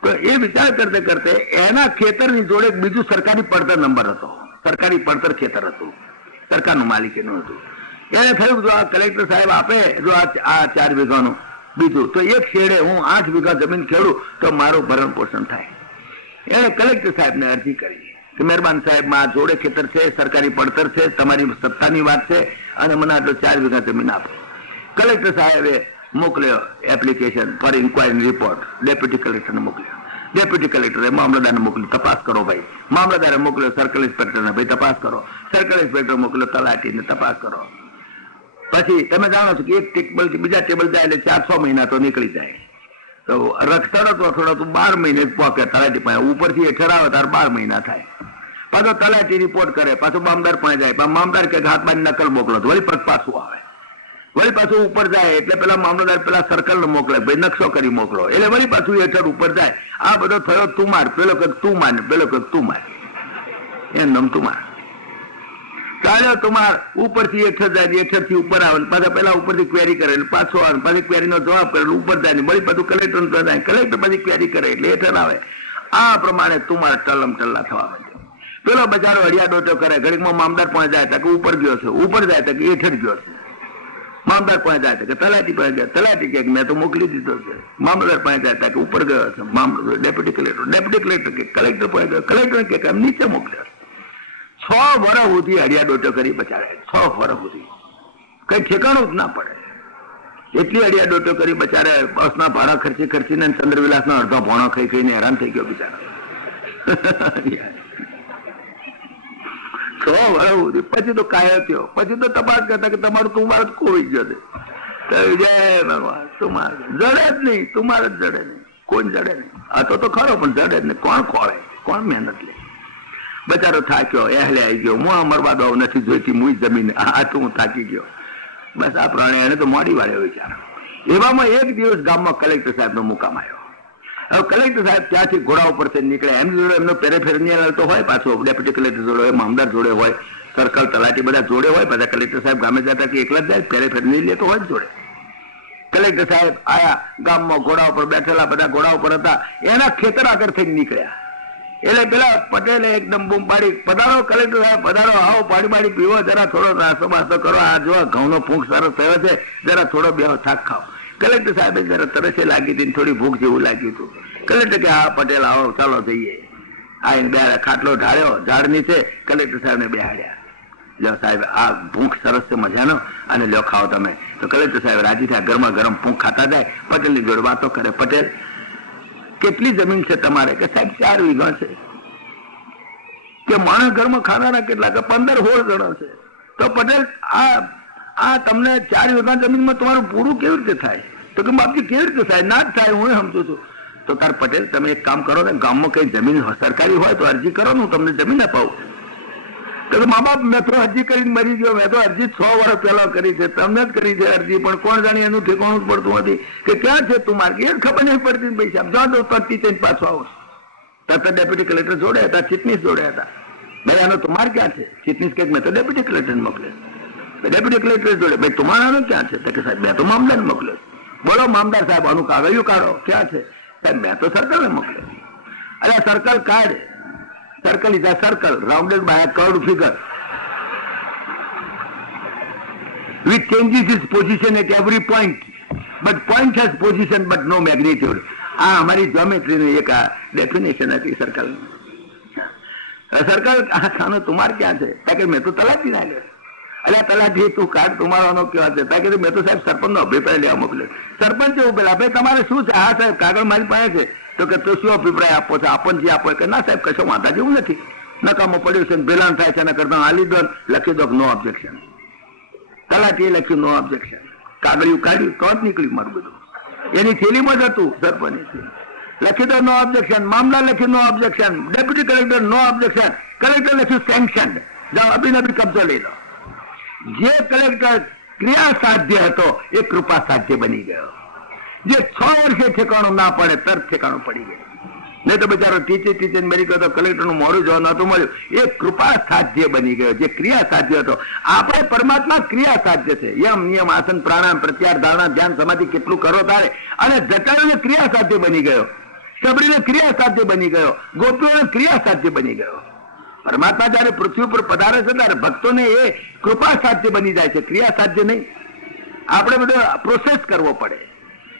તો એ વિચાર કરતે કરતે એના ખેતરની જોડે બીજું સરકારી પડતર નંબર હતો, સરકારી પડતર ખેતર હતું, સરકારનું માલિકીનું હતું. એને થયું જો આ કલેક્ટર સાહેબ આપે જો આ 4 વીઘાનું બીજું તો એક શેડે હું 8 વીઘા જમીન ખેડું તો મારું ભરણ પોષણ થાય. એને કલેક્ટર સાહેબને અરજી કરી કે મહેરબાન સાહેબ આ જોડે ખેતર છે, સરકારી પડતર છે, તમારી સત્તાની વાત છે અને મને આટલો 4 વીઘા જમીન આપો. કલેક્ટર સાહેબે મોકલ્યો application for inquiry report, deputy કલેક્ટરને મોકલ્યો. ડેપ્યુટી કલેક્ટરે મામલતદારને મોકલ્યો, તપાસ કરો ભાઈ. મામલતદારે મોકલ્યો સર્કલ ઇન્સ્પેક્ટરને, ભાઈ તપાસ કરો. સર્કલ ઇન્સ્પેક્ટર મોકલ્યો તલાટીને, તપાસ કરો. પછી તમે જાણો છો કે એક ટેબલ બીજા ટેબલ જાય એટલે 4-6 મહિના તો નીકળી જાય. તો રખડો તો થોડો તો 12 મહિને પહોંચે તલાટી પાસે, ઉપરથી હેઠળ આવે ત્યારે 12 મહિના થાય. પાછો તલાટી રિપોર્ટ કરે, પાછો મામદાર પાસે જાય, મામદાર કે હાથમાં નકલ મોકલો, વળી પાછું આવે, વળી પાછું ઉપર જાય એટલે પેલા મામલતદાર પેલા સર્કલ મોકલે, ભાઈ નકશો કરી મોકલો, એટલે વળી પાછું હેઠળ ઉપર જાય. આ બધો થયો તું માર, પેલો કે તું માર, પેલો કે તું માર, એમ નામ તું માર ચાલ્યો તુમાર. ઉપરથી હેઠળ જાય, હેઠળથી ઉપર આવે, પાછા પેલા ઉપરથી ક્વેરી કરે, પાછો આવે, પાછી ક્વેરીનો જવાબ કરે, ઉપર જાય, વળી પાછું કલેક્ટર જાય, કલેક્ટર પછી ક્વેરી કરે એટલે હેઠળ આવે. આ પ્રમાણે તુમાર ટલ્લમ ટલ્લા થવા માંડ્યો. પેલો બજારો હડિયા ડોટો કરે, ઘડીકમાં મામદાર પાસે જાય કે ઉપર ગયો છે, ઉપર જાય તો કે હેઠળ ગયો છે. મામદાર પાસે જાય કે તલાટી પાસે જાય, તલાટી કે મેં તો મોકલી દીધો છે. મામલતદાર પાસે જાય કે ઉપર ગયો છે, ડેપ્યુટી કલેક્ટર કે કલેક્ટર પાસે ગયો, કલેક્ટર કે નીચે મોકલ્યો. 6 વર્ષ સુધી હડિયા ડોટો કરી બચાવે, 6 વર્ષ સુધી કઈ ઠેકાણું જ ના પડે. એટલી હડિયા ડોટો કરી બચારે, બસના ભાડા ખર્ચીને ચંદ્રવિલાસનો અડધો ભોણો ખાઈને હેરાન થઈ ગયો બિચારો. 6 વર્ષ સુધી પછી તો કાયો થયો, પછી તો તપાસ કરતા કે તમારું તુમાર જ ખોઈ ગયો છે. જય ભગવાન, તુમાર જડે જ નહીં, તુમાર જ જડે નહીં, કોઈ જડે નહીં. આ તો ખરો પણ જડે જ નહીં. કોણ ખોળે, કોણ મહેનત લે? બચારો થાક્યો, ehલે આવી ગયો, હું મરવા દો નથી જોઈતી મુઈ જમીન, આ તો હું થાકી ગયો. બસ આ પ્રાણી એને તો મોડી વાળ્યો વિચાર. એવામાં એક દિવસ ગામમાં કલેક્ટર સાહેબનો મુકામ આવ્યો. હવે કલેક્ટર સાહેબ ત્યાંથી ઘોડા ઉપરથી નીકળ્યા. એમની જોડે એમનો પેરેફેરનિયલ તો હોય, પાછો ડેપ્યુટી કલેક્ટર જોડે હોય, મામદાર જોડે હોય, સર્કલ તલાટી બધા જોડે હોય. બધા કલેક્ટર સાહેબ ગામે જતા કે એકલા જ જાય, પેરેફેરનિયલ તો હોય જ જોડે. કલેક્ટર સાહેબ આયા ગામમાં, ઘોડા ઉપર બેઠેલા બધા ઘોડા ઉપર હતા, એના ખેતર આગળ થઈને નીકળ્યા. એટલે પેલા પટેલે એકદમ બૂમ પાડી, પધારો કલેક્ટર સાહેબ, પધારો, આવો પાણી પાણી પીવો, જરા થોડો નાસ્તો બાસ્તો કરો, આ જો ઘઉંનો ફૂંક સરસ થયો છે, જરા થોડો બે થાક ખાઓ. કલેક્ટર સાહેબે જરા તરસે લાગી હતી, થોડી ભૂખ જેવું લાગ્યું હતું. કલેક્ટર કે હા પટેલ આવો, ચાલો જઈએ. આવીને બે ખાટલો ઢાળ્યો ઝાડ નીચે, કલેક્ટર સાહેબને બેહાડ્યા. લ્યો સાહેબ આ ભૂખ સરસ છે મજાનો, અને લ્યો ખાઓ તમે. તો કલેક્ટર સાહેબ રાજી થયા, ગરમા ગરમ ભૂખ ખાતા જાય, પટેલની જોડે વાતો કરે. પટેલ કેટલી જમીન છે તમારે? કે સાહેબ 4 વીઘા છે. કે માણસ ઘરમાં ખાનારા કેટલા? કે 15-16 જણા છે. તો પટેલ આ તમને 4 વીઘા જમીનમાં તમારું પૂરું કેવી રીતે થાય? તો કે બાપજી કેવી રીતે થાય? ના જ થાય, હું સમજુ છું. તો તાર પટેલ તમે એક કામ કરો ને, ગામમાં કઈ જમીન સરકારી હોય તો અરજી કરો ને, હું તમને જમીન અપાવું. તો મા બાપ મેં તો અરજી કરીને મરી ગયો, મેં તો અરજી 6 વર્ષ પહેલા કરી છે, તમને જ કરી છે અરજી, પણ કોણ જાણે એનું ઠેકાણું જ પડતું નથી કે ક્યાં છે તું માર્ગ, એ ખબર નહીં પડતી. પૈસા જો દો તો પાછો આવું. તરત ડેપ્યુટી કલેક્ટર જોડ્યા હતા, ચીટનીસ જોડ્યા હતા. ભાઈ આનો તમાર ક્યાં છે? ચીટનીસ કે મેં તો ડેપ્યુટી કલેક્ટર મોકલે. ડેપ્યુટી કલેક્ટર જોડે, ભાઈ તમારાનો ક્યાં છે? તો કે સાહેબ મેં તો મામદાર મોકલે. બોલો મામદાર સાહેબ આનું કાગળિયું કાઢો, ક્યાં છે? સાહેબ મેં તો સર્કલ ને મોકલે. અરે સર્કલ કાઢ. Circle is a circle rounded by a curved figure which changes its position at every point, but point has position but no magnitude. આ અમારી જ્યોમેટ્રીની એક ડેફિનેશન હતી સર્કલ. સર્કલ ખાનો તુમાર ક્યાં છે? તાકે મેં તો તલાટી ના લે. અલ્યા તલાટી તું કાઢ તમારાનો કેવા છે? તાકે મેં તો સાહેબ સરપંચનો અભિપ્રાય લેવા મોકલ્યો. સરપંચ એવું પેલા ભાઈ તમારે શું છે? હા સાહેબ કાગળ મારી પાસે છે. તો કે તું શું અભિપ્રાય આપો છો? આપણને જે આપો કે ના સાહેબ કશો વાંધા જેવું નથી, નકામો પડ્યું છે, ભેલાણ થાય છે, એના કરતા હાલી દો, લખી દો નો ઓબ્જેક્શન. તલાટીએ લખ્યું નો ઓબ્જેક્શન. કાગળિયું કાઢ્યું તો જ નીકળ્યું મારું બધું. એની થેલીમાં જ હતું સરપંચ. લખી દો નો ઓબ્જેક્શન. મામલા લખ્યું નો ઓબ્જેક્શન. ડેપ્યુટી કલેક્ટર નો ઓબ્જેક્શન. કલેક્ટર લખ્યું સેન્કશન. જાઓ અભિનવી કબજો લઈ લો. જે કલેક્ટર ક્રિયા સાધ્ય હતો એ કૃપા સાધ્ય બની ગયો. જે 6 વર્ષે ઠેકાણું ના પડે તરત ઠેકાણું પડી ગયું. નહીં તો બિચારો ટીચે મેરી ગયો તો કલેક્ટરનું મોડું જોવા નતું મળ્યું. એ કૃપા સાધ્ય બની ગયો. જે ક્રિયા સાધ્ય હતો, આપણે પરમાત્મા ક્રિયા સાધ્ય છે. યમ નિયમ આસન પ્રાણાયામ પ્રત્યાહાર ધારણા ધ્યાન સમાધિ કેટલું કરો તારે. અને જટાયુને ક્રિયા સાધ્ય બની ગયો, સબરીને ક્રિયા સાધ્ય બની ગયો, ગોપીઓને ક્રિયા સાધ્ય બની ગયો. પરમાત્મા જયારે પૃથ્વી ઉપર પધારે છે ત્યારે ભક્તોને એ કૃપા સાધ્ય બની જાય છે, ક્રિયા સાધ્ય નહીં. આપણે બધો પ્રોસેસ કરવો પડે.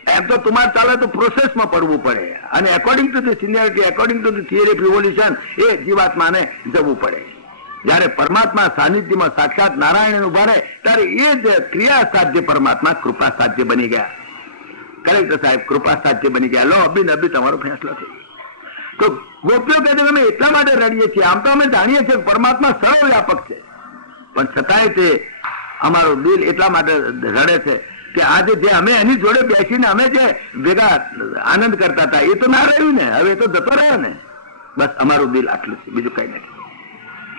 એમ તો તમારે ચાલે તો પ્રોસેસમાં પડવું પડે, અને according to the seniority, according to the theory of evolution એ જીવાત્માને જવું પડે. જયારે પરમાત્મા સાનિધ્યમાં સાક્ષાત નારાયણ ઉભા રહે ત્યારે એ જ ક્રિયા સાધ્ય પરમાત્મા કૃપા સાધ્ય બની ગયા. કલેક્ટર સાહેબ કૃપા સાધ્ય બની ગયા. લો અભી તમારો ફેસલો થઈ. તો ગોપીઓ કહે છે અમે એટલા માટે રડીએ છીએ. આમ તો અમે જાણીએ છીએ પરમાત્મા સર્વવ્યાપક છે, પણ છતાંય તે અમારું દિલ એટલા માટે રડે છે કે આજે જે અમે એની જોડે બેસીને અમે જે ભેગા આનંદ કરતા હતા એ તો ના રહ્યું ને, હવે તો જતો રહ્યો ને. બસ અમારું દિલ આટલું છે, બીજું કઈ નથી.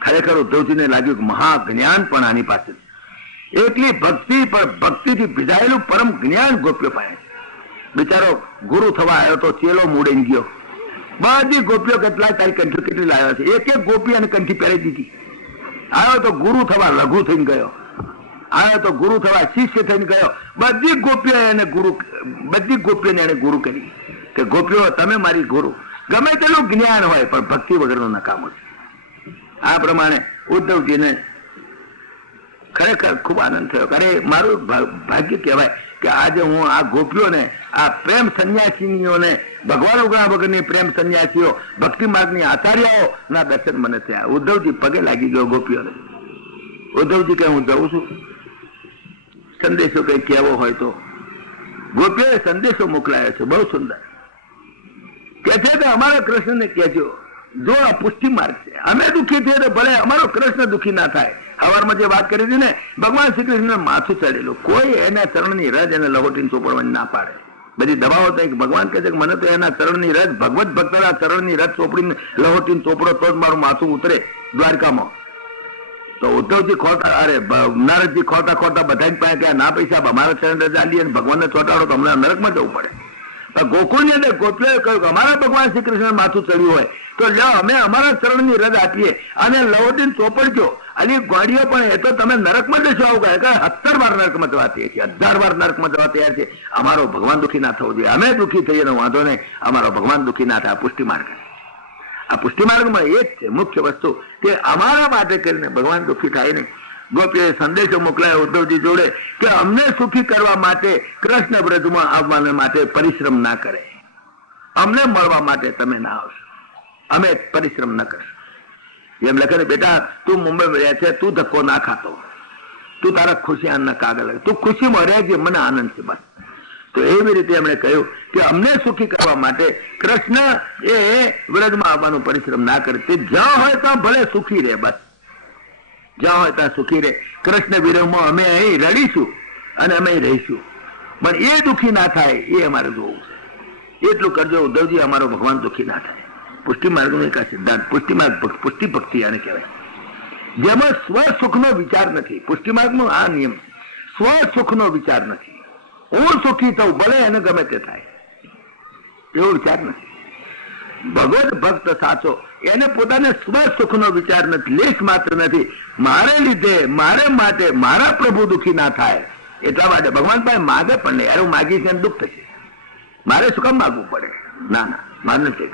ખરેખર ઉદ્ધવજીને લાગ્યું કે મહાજ્ઞાન પણ આની પાસે છે. એટલી ભક્તિ, પણ ભક્તિથી ભીજાયેલું પરમ જ્ઞાન ગોપીઓ પાસે. બિચારો ગુરુ થવા આવ્યો તો ચેલો મૂડીને ગયો. બધી ગોપીઓ કેટલા તારી કંઠી કેટલી લાવ્યા છે, એક એક ગોપી અને કંઠી પહેરી દીધી. આવ્યો તો ગુરુ થવા લઘુ થઈને ગયો, આવ્યો તો ગુરુ થવા શિષ્ય થઈને ગયો. બધી ગોપીઓ એને ગુરુ કરી કે ગોપીઓ તમે મારી ગુરુ. ગમે તેટલું જ્ઞાન હોય પણ ભક્તિ વગરનું નકામો છે. આ પ્રમાણે ઉદ્ધવજીને ખરેખર ખૂબ આનંદ થયો. અરે મારું ભાગ્ય કહેવાય કે આજે હું આ ગોપીઓને, આ પ્રેમ સંન્યાસીનીઓને, ભગવાન ઉગણા વગરની પ્રેમ સંન્યાસીઓ, ભક્તિ માર્ગની આચાર્યાઓ ના દર્શન મને થયા. ઉદ્ધવજી પગે લાગી ગયો ગોપીઓને. ઉદ્ધવજી કે હું જઉં છું, સંદેશો કઈ કહેવો હોય તો. ગોપીઓએ સંદેશો મોકલાયો છે, બહુ સુંદર. કે છે કે અમારા કૃષ્ણને કહેજો, જો આ પુષ્ટિ માર્ગ છે, અમે દુઃખી થઈએ તો ભલે અમારો કૃષ્ણ દુઃખી ના થાય. સવારમાં જે વાત કરી હતી ને, ભગવાન શ્રી કૃષ્ણ માથું ચડેલું, કોઈ એના ચરણની રજ એને લહોટીને ચોપડવાની ના પાડે. બધી દબાવો થાય કે ભગવાન કહે છે કે મને તો એના ચરણની રજ, ભગવત ભક્તના ચરણની રજ ચોપડીને લહોટીને ચોપડો તો જ મારું માથું ઉતરે દ્વારકામાં. તો ઉદ્ધવજી ખોટા, અરે નારદજી ખોટા બધા પાસે કે ના પૈસા અમારા ચરણ રજ આલી અને ભગવાનને ચોટાડો તો અમને નરકમાં જવું પડે. ગોકુળની અંદર ગોપીઓએ કહ્યું કે અમારા ભગવાન શ્રી કૃષ્ણ માથું ચડ્યું હોય તો લ્યો અમે અમારા ચરણની રજ આપીએ અને લવટીને ચોપડજો. અને ગોળીઓ પણ એ તો તમે નરકમાં જશો આવું કહે કે 17 વાર નરકમાં જવા તૈયાર છે, 18 વાર નરકમાં જવા તૈયાર છે. અમારો ભગવાન દુઃખી ના થવો જોઈએ, અમે દુઃખી થઈએ તો વાંધો નહીં, અમારો ભગવાન દુઃખી ના થાય. પુષ્ટિ માર્ગ, આ પુષ્ટિ માર્ગમાં એ જ છે મુખ્ય વસ્તુ કે અમારા માટે કરીને ભગવાન દુઃખી થાય નહીં. ગોપીએ સંદેશો મોકલાયો ઉદ્ધવજી જોડે કે અમને સુખી કરવા માટે કૃષ્ણ બ્રજમાં આવવાને માટે પરિશ્રમ ના કરે, અમને મળવા માટે તમે ના આવશો, અમે પરિશ્રમ ના કરશો. એમ લખે ને બેટા તું મુંબઈ રહે છે, તું ધક્કો ના ખાતો, તું તારા ખુશિયાના કાગળ, તું ખુશીમાં રહેજે, મને આનંદ છે બસ. તો એવી રીતે એમણે કહ્યું કે અમને સુખી કરવા માટે કૃષ્ણ એ વ્રજમાં આવવાનું પરિશ્રમ ના કરે. તે જ્યાં હોય ત્યાં ભલે સુખી રહે, બસ જ્યાં હોય ત્યાં સુખી રહે. કૃષ્ણ વિરહમાં અમે અહીં રડીશું અને અમે રહીશું. પણ એ દુઃખી ના થાય એ અમારે જોવું છે. એટલું કરજો ઉદ્ધવજી, અમારો ભગવાન દુઃખી ના થાય. પુષ્ટિ માર્ગનો એક આ સિદ્ધાંત, પુષ્ટિ માર્ગ, પુષ્ટિ ભક્તિ આને કહેવાય, જેમાં સ્વ સુખનો વિચાર નથી. પુષ્ટિ માર્ગનો આ નિયમ, સ્વ સુખનો વિચાર નથી. હું સુખી થઉં, ભલે એને ગમે તે થાય, એવો વિચાર નથી. ભગવત ભક્ત સાચો, એને પોતાને સ્વ સુખનો વિચાર નથી, લેશ માત્ર નથી. મારે લીધે, મારે માટે, મારા પ્રભુ દુઃખી ના થાય એટલા માટે ભગવાન પાસે માગે પણ નહીં. યાર હું માગીશ એને દુઃખ થશે, મારે શું કામ માગવું પડે? ના ના, મારે નથી.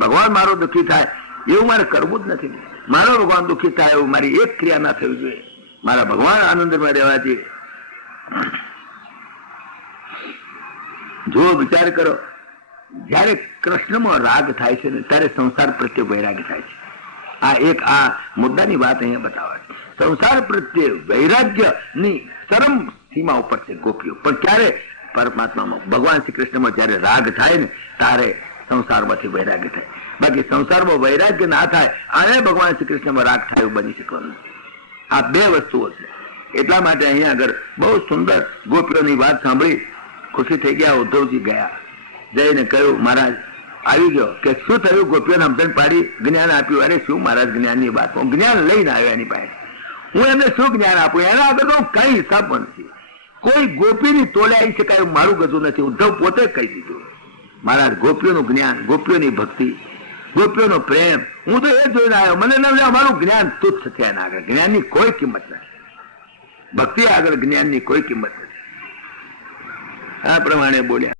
ભગવાન મારો દુઃખી થાય એવું મારે કરવું જ નથી. મારો ભગવાન દુઃખી થાય એવું મારી એક ક્રિયા ના થવી જોઈએ. મારા ભગવાન આનંદમાં રહેવા જોઈએ. જો વિચાર કરો, જયારે કૃષ્ણમાં રાગ થાય છે ને ત્યારે સંસાર પ્રત્યે વૈરાગ્ય થાય છે. આ એક આ મુદ્દાની વાત અહીંયા બતાવે છે. સંસાર પ્રત્યે વૈરાગ્ય ની ચરમ સીમા ઉપર છે ગોપીઓ. પણ ક્યારે? પરમાત્મામાં, ભગવાન શ્રી કૃષ્ણમાં જયારે રાગ થાય ને ત્યારે સંસારમાંથી વૈરાગ્ય થાય. બાકી સંસારમાં વૈરાગ્ય ના થાય અને ભગવાન શ્રી કૃષ્ણમાં રાગ થાય એવું બની શકવાનું નથી. આ બે વસ્તુઓ છે. એટલા માટે અહીંયા આગળ બહુ સુંદર ગોપીઓની વાત સાંભળી ખુશી થઈ ગયા. ઉદ્ધવજી ગયા, જઈને કહ્યું મહારાજ આવી ગયો. કે શું થયું? ગોપીઓને સમજણ પાડી, જ્ઞાન આપ્યું. અરે શું મહારાજ જ્ઞાનની વાત, હું જ્ઞાન લઈને આવ્યો એની પાસે, હું એમને શું જ્ઞાન આપું? એના આગળ તો કઈ હિસાબ નથી. કોઈ ગોપીની તોલે આવી શકાય મારું ગજું નથી. ઉદ્ધવ પોતે કહી દીધું, મહારાજ ગોપીઓનું જ્ઞાન, ગોપીઓની ભક્તિ, ગોપીઓનો પ્રેમ, હું તો એ જોઈને આવ્યો. મને ના અમારું જ્ઞાન તુચ્છ છે. એના આગળ જ્ઞાનની કોઈ કિંમત નથી. ભક્તિ આગળ જ્ઞાનની કોઈ કિંમત નથી. આ પ્રમાણે બોલ્યા.